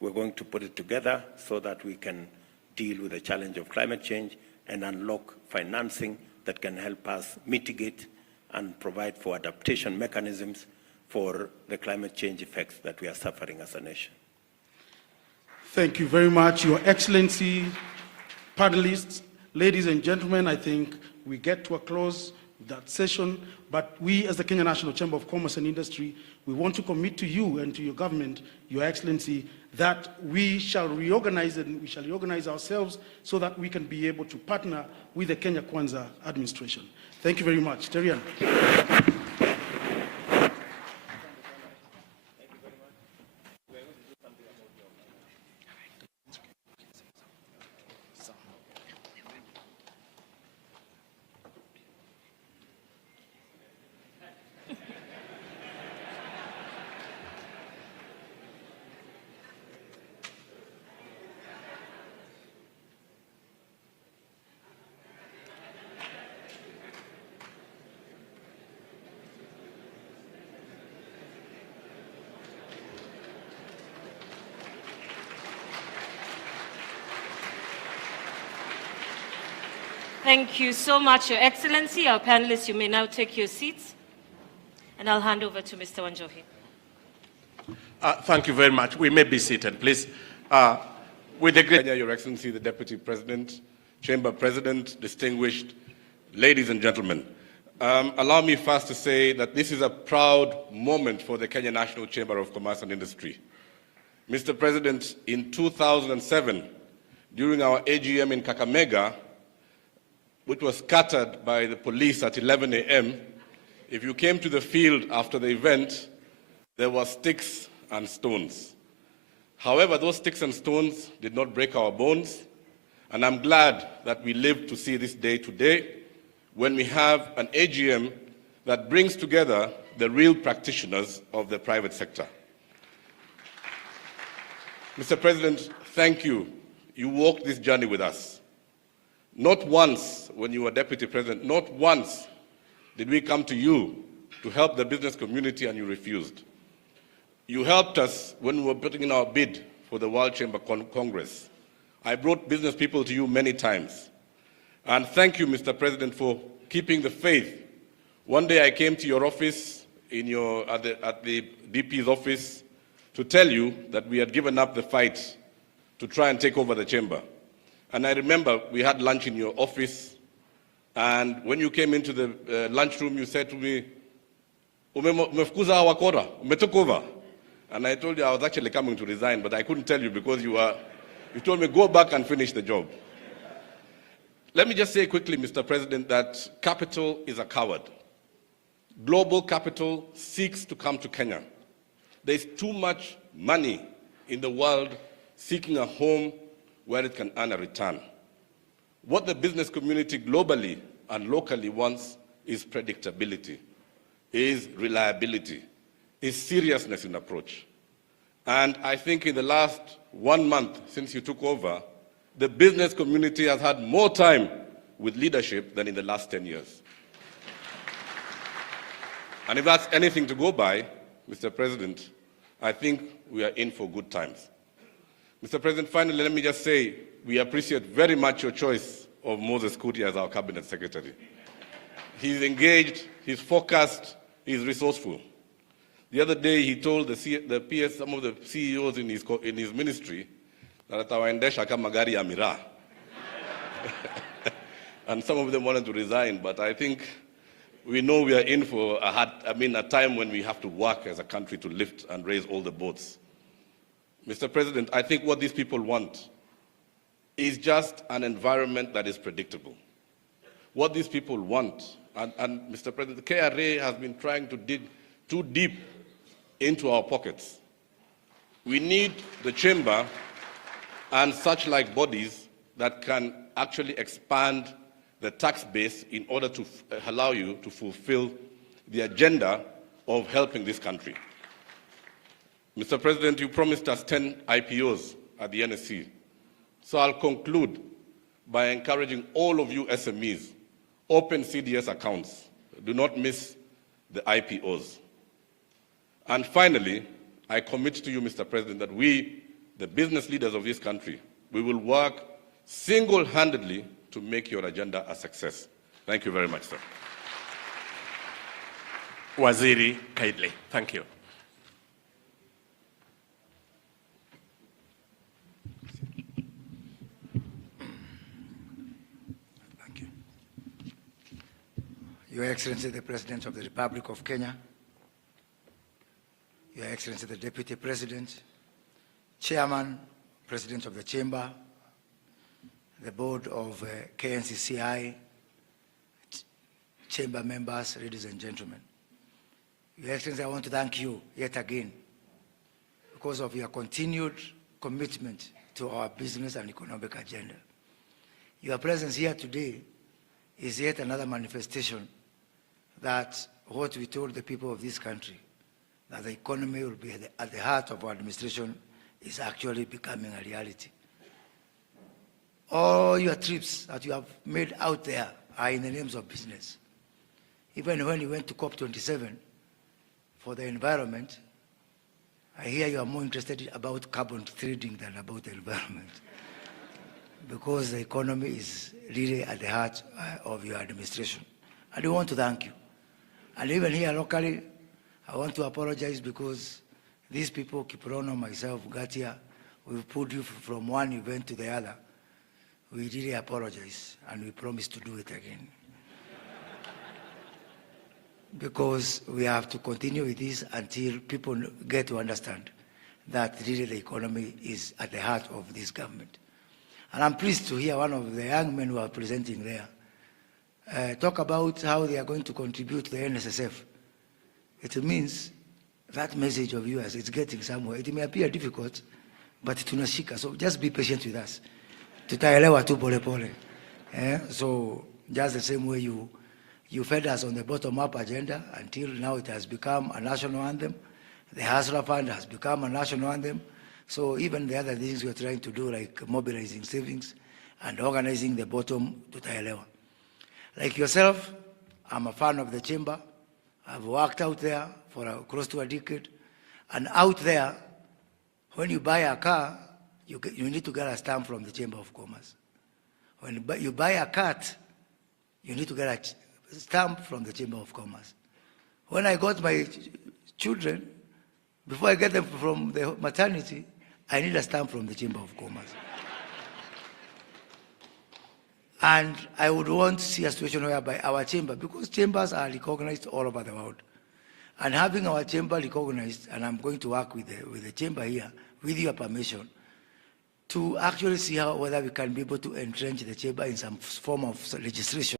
we're going to put it together so that we can deal with the challenge of climate change and unlock financing that can help us mitigate and provide for adaptation mechanisms for the climate change effects that we are suffering as a nation. Thank you very much, Your Excellency, panelists, ladies and gentlemen. I think we get to a close with that session, but we as the Kenya National Chamber of Commerce and Industry, we want to commit to you and to your government, Your Excellency, that we shall reorganize and we shall reorganize ourselves so that we can be able to partner with the Kenya Kwanza administration. Thank you very much. Terian. Thank you so much, Your Excellency. Our panelists, you may now take your seats. And I'll hand over to Mr. Wanjohi. Thank you very much. We may be seated, please. With the great Your Excellency, the Deputy President, Chamber President, distinguished ladies and gentlemen, allow me first to say that this is a proud moment for the Kenya National Chamber of Commerce and Industry. Mr. President, in 2007, during our AGM in Kakamega, which was scattered by the police at 11 a.m., if you came to the field after the event, there were sticks and stones. However, those sticks and stones did not break our bones, and I'm glad that we lived to see this day today, when we have an AGM that brings together the real practitioners of the private sector. Mr. President, thank you. You walked this journey with us. Not once, when you were Deputy President, not once did we come to you to help the business community and you refused. You helped us when we were putting in our bid for the World Chamber Congress. I brought business people to you many times. And thank you, Mr. President, for keeping the faith. One day I came to your office, at the DP's office, to tell you that we had given up the fight to try and take over the chamber. And I remember we had lunch in your office, and when you came into the lunchroom, you said to me, "Umefukuza wakora, umetook over." And I told you I was actually coming to resign, but I couldn't tell you because you told me, go back and finish the job. Let me just say quickly, Mr. President, that capital is a coward. Global capital seeks to come to Kenya. There's too much money in the world seeking a home where it can earn a return. What the business community globally and locally wants is predictability, is reliability, is seriousness in approach. And I think in the last 1 month since you took over, the business community has had more time with leadership than in the last 10 years. And if that's anything to go by, Mr. President, I think we are in for good times. Mr. President, finally, let me just say we appreciate very much your choice of Moses Kuti as our cabinet secretary. He's engaged, he's focused, he's resourceful. The other day, he told the PS, some of the CEOs in his ministry, that atawaendesha kama gari ya miraa. And some of them wanted to resign, but I think we know we are in for a time when we have to work as a country to lift and raise all the boats. Mr. President, I think what these people want is just an environment that is predictable. What these people want, and Mr. President, the KRA has been trying to dig too deep into our pockets. We need the chamber and such like bodies that can actually expand the tax base in order to allow you to fulfill the agenda of helping this country. Mr. President, you promised us 10 IPOs at the NSC. So I'll conclude by encouraging all of you SMEs, open CDS accounts. Do not miss the IPOs. And finally, I commit to you, Mr. President, that we, the business leaders of this country, we will work single-handedly to make your agenda a success. Thank you very much, sir. Waziri Kaidley, thank you. Thank you. Your Excellency, the President of the Republic of Kenya, Your Excellency, the Deputy President, Chairman, President of the Chamber, the Board of KNCCI, Chamber members, ladies and gentlemen. Your Excellency, I want to thank you yet again because of your continued commitment to our business and economic agenda. Your presence here today is yet another manifestation that what we told the people of this country, that the economy will be at the heart of our administration, is actually becoming a reality. All your trips that you have made out there are in the names of business. Even when you went to COP27 for the environment, I hear you are more interested about carbon trading than about the environment. Because the economy is really at the heart of your administration. And we want to thank you. And even here locally, I want to apologize because these people, Kiprono, myself, Gatia, we've pulled you from one event to the other. We really apologize, and we promise to do it again. Because we have to continue with this until people get to understand that really the economy is at the heart of this government. And I'm pleased to hear one of the young men who are presenting there talk about how they are going to contribute to the NSSF. It means that message of yours is getting somewhere. It may appear difficult, but tunashika. So just be patient with us. Tutaelewa tu pole pole. So just the same way you fed us on the bottom-up agenda until now it has become a national anthem. The Hustler Fund has become a national anthem. So even the other things we're trying to do, like mobilizing savings and organizing the bottom, tutaelewa. Like yourself, I'm a fan of the chamber. I've worked out there for close to a decade. And out there, when you buy a car, you need to get a stamp from the Chamber of Commerce. When you buy a cat, you need to get a stamp from the Chamber of Commerce. When I got my children, before I get them from the maternity, I need a stamp from the Chamber of Commerce. And I would want to see a situation whereby our chamber, because chambers are recognized all over the world, and having our chamber recognized, and I'm going to work with the chamber here, with your permission, to actually see whether we can be able to entrench the chamber in some form of legislation.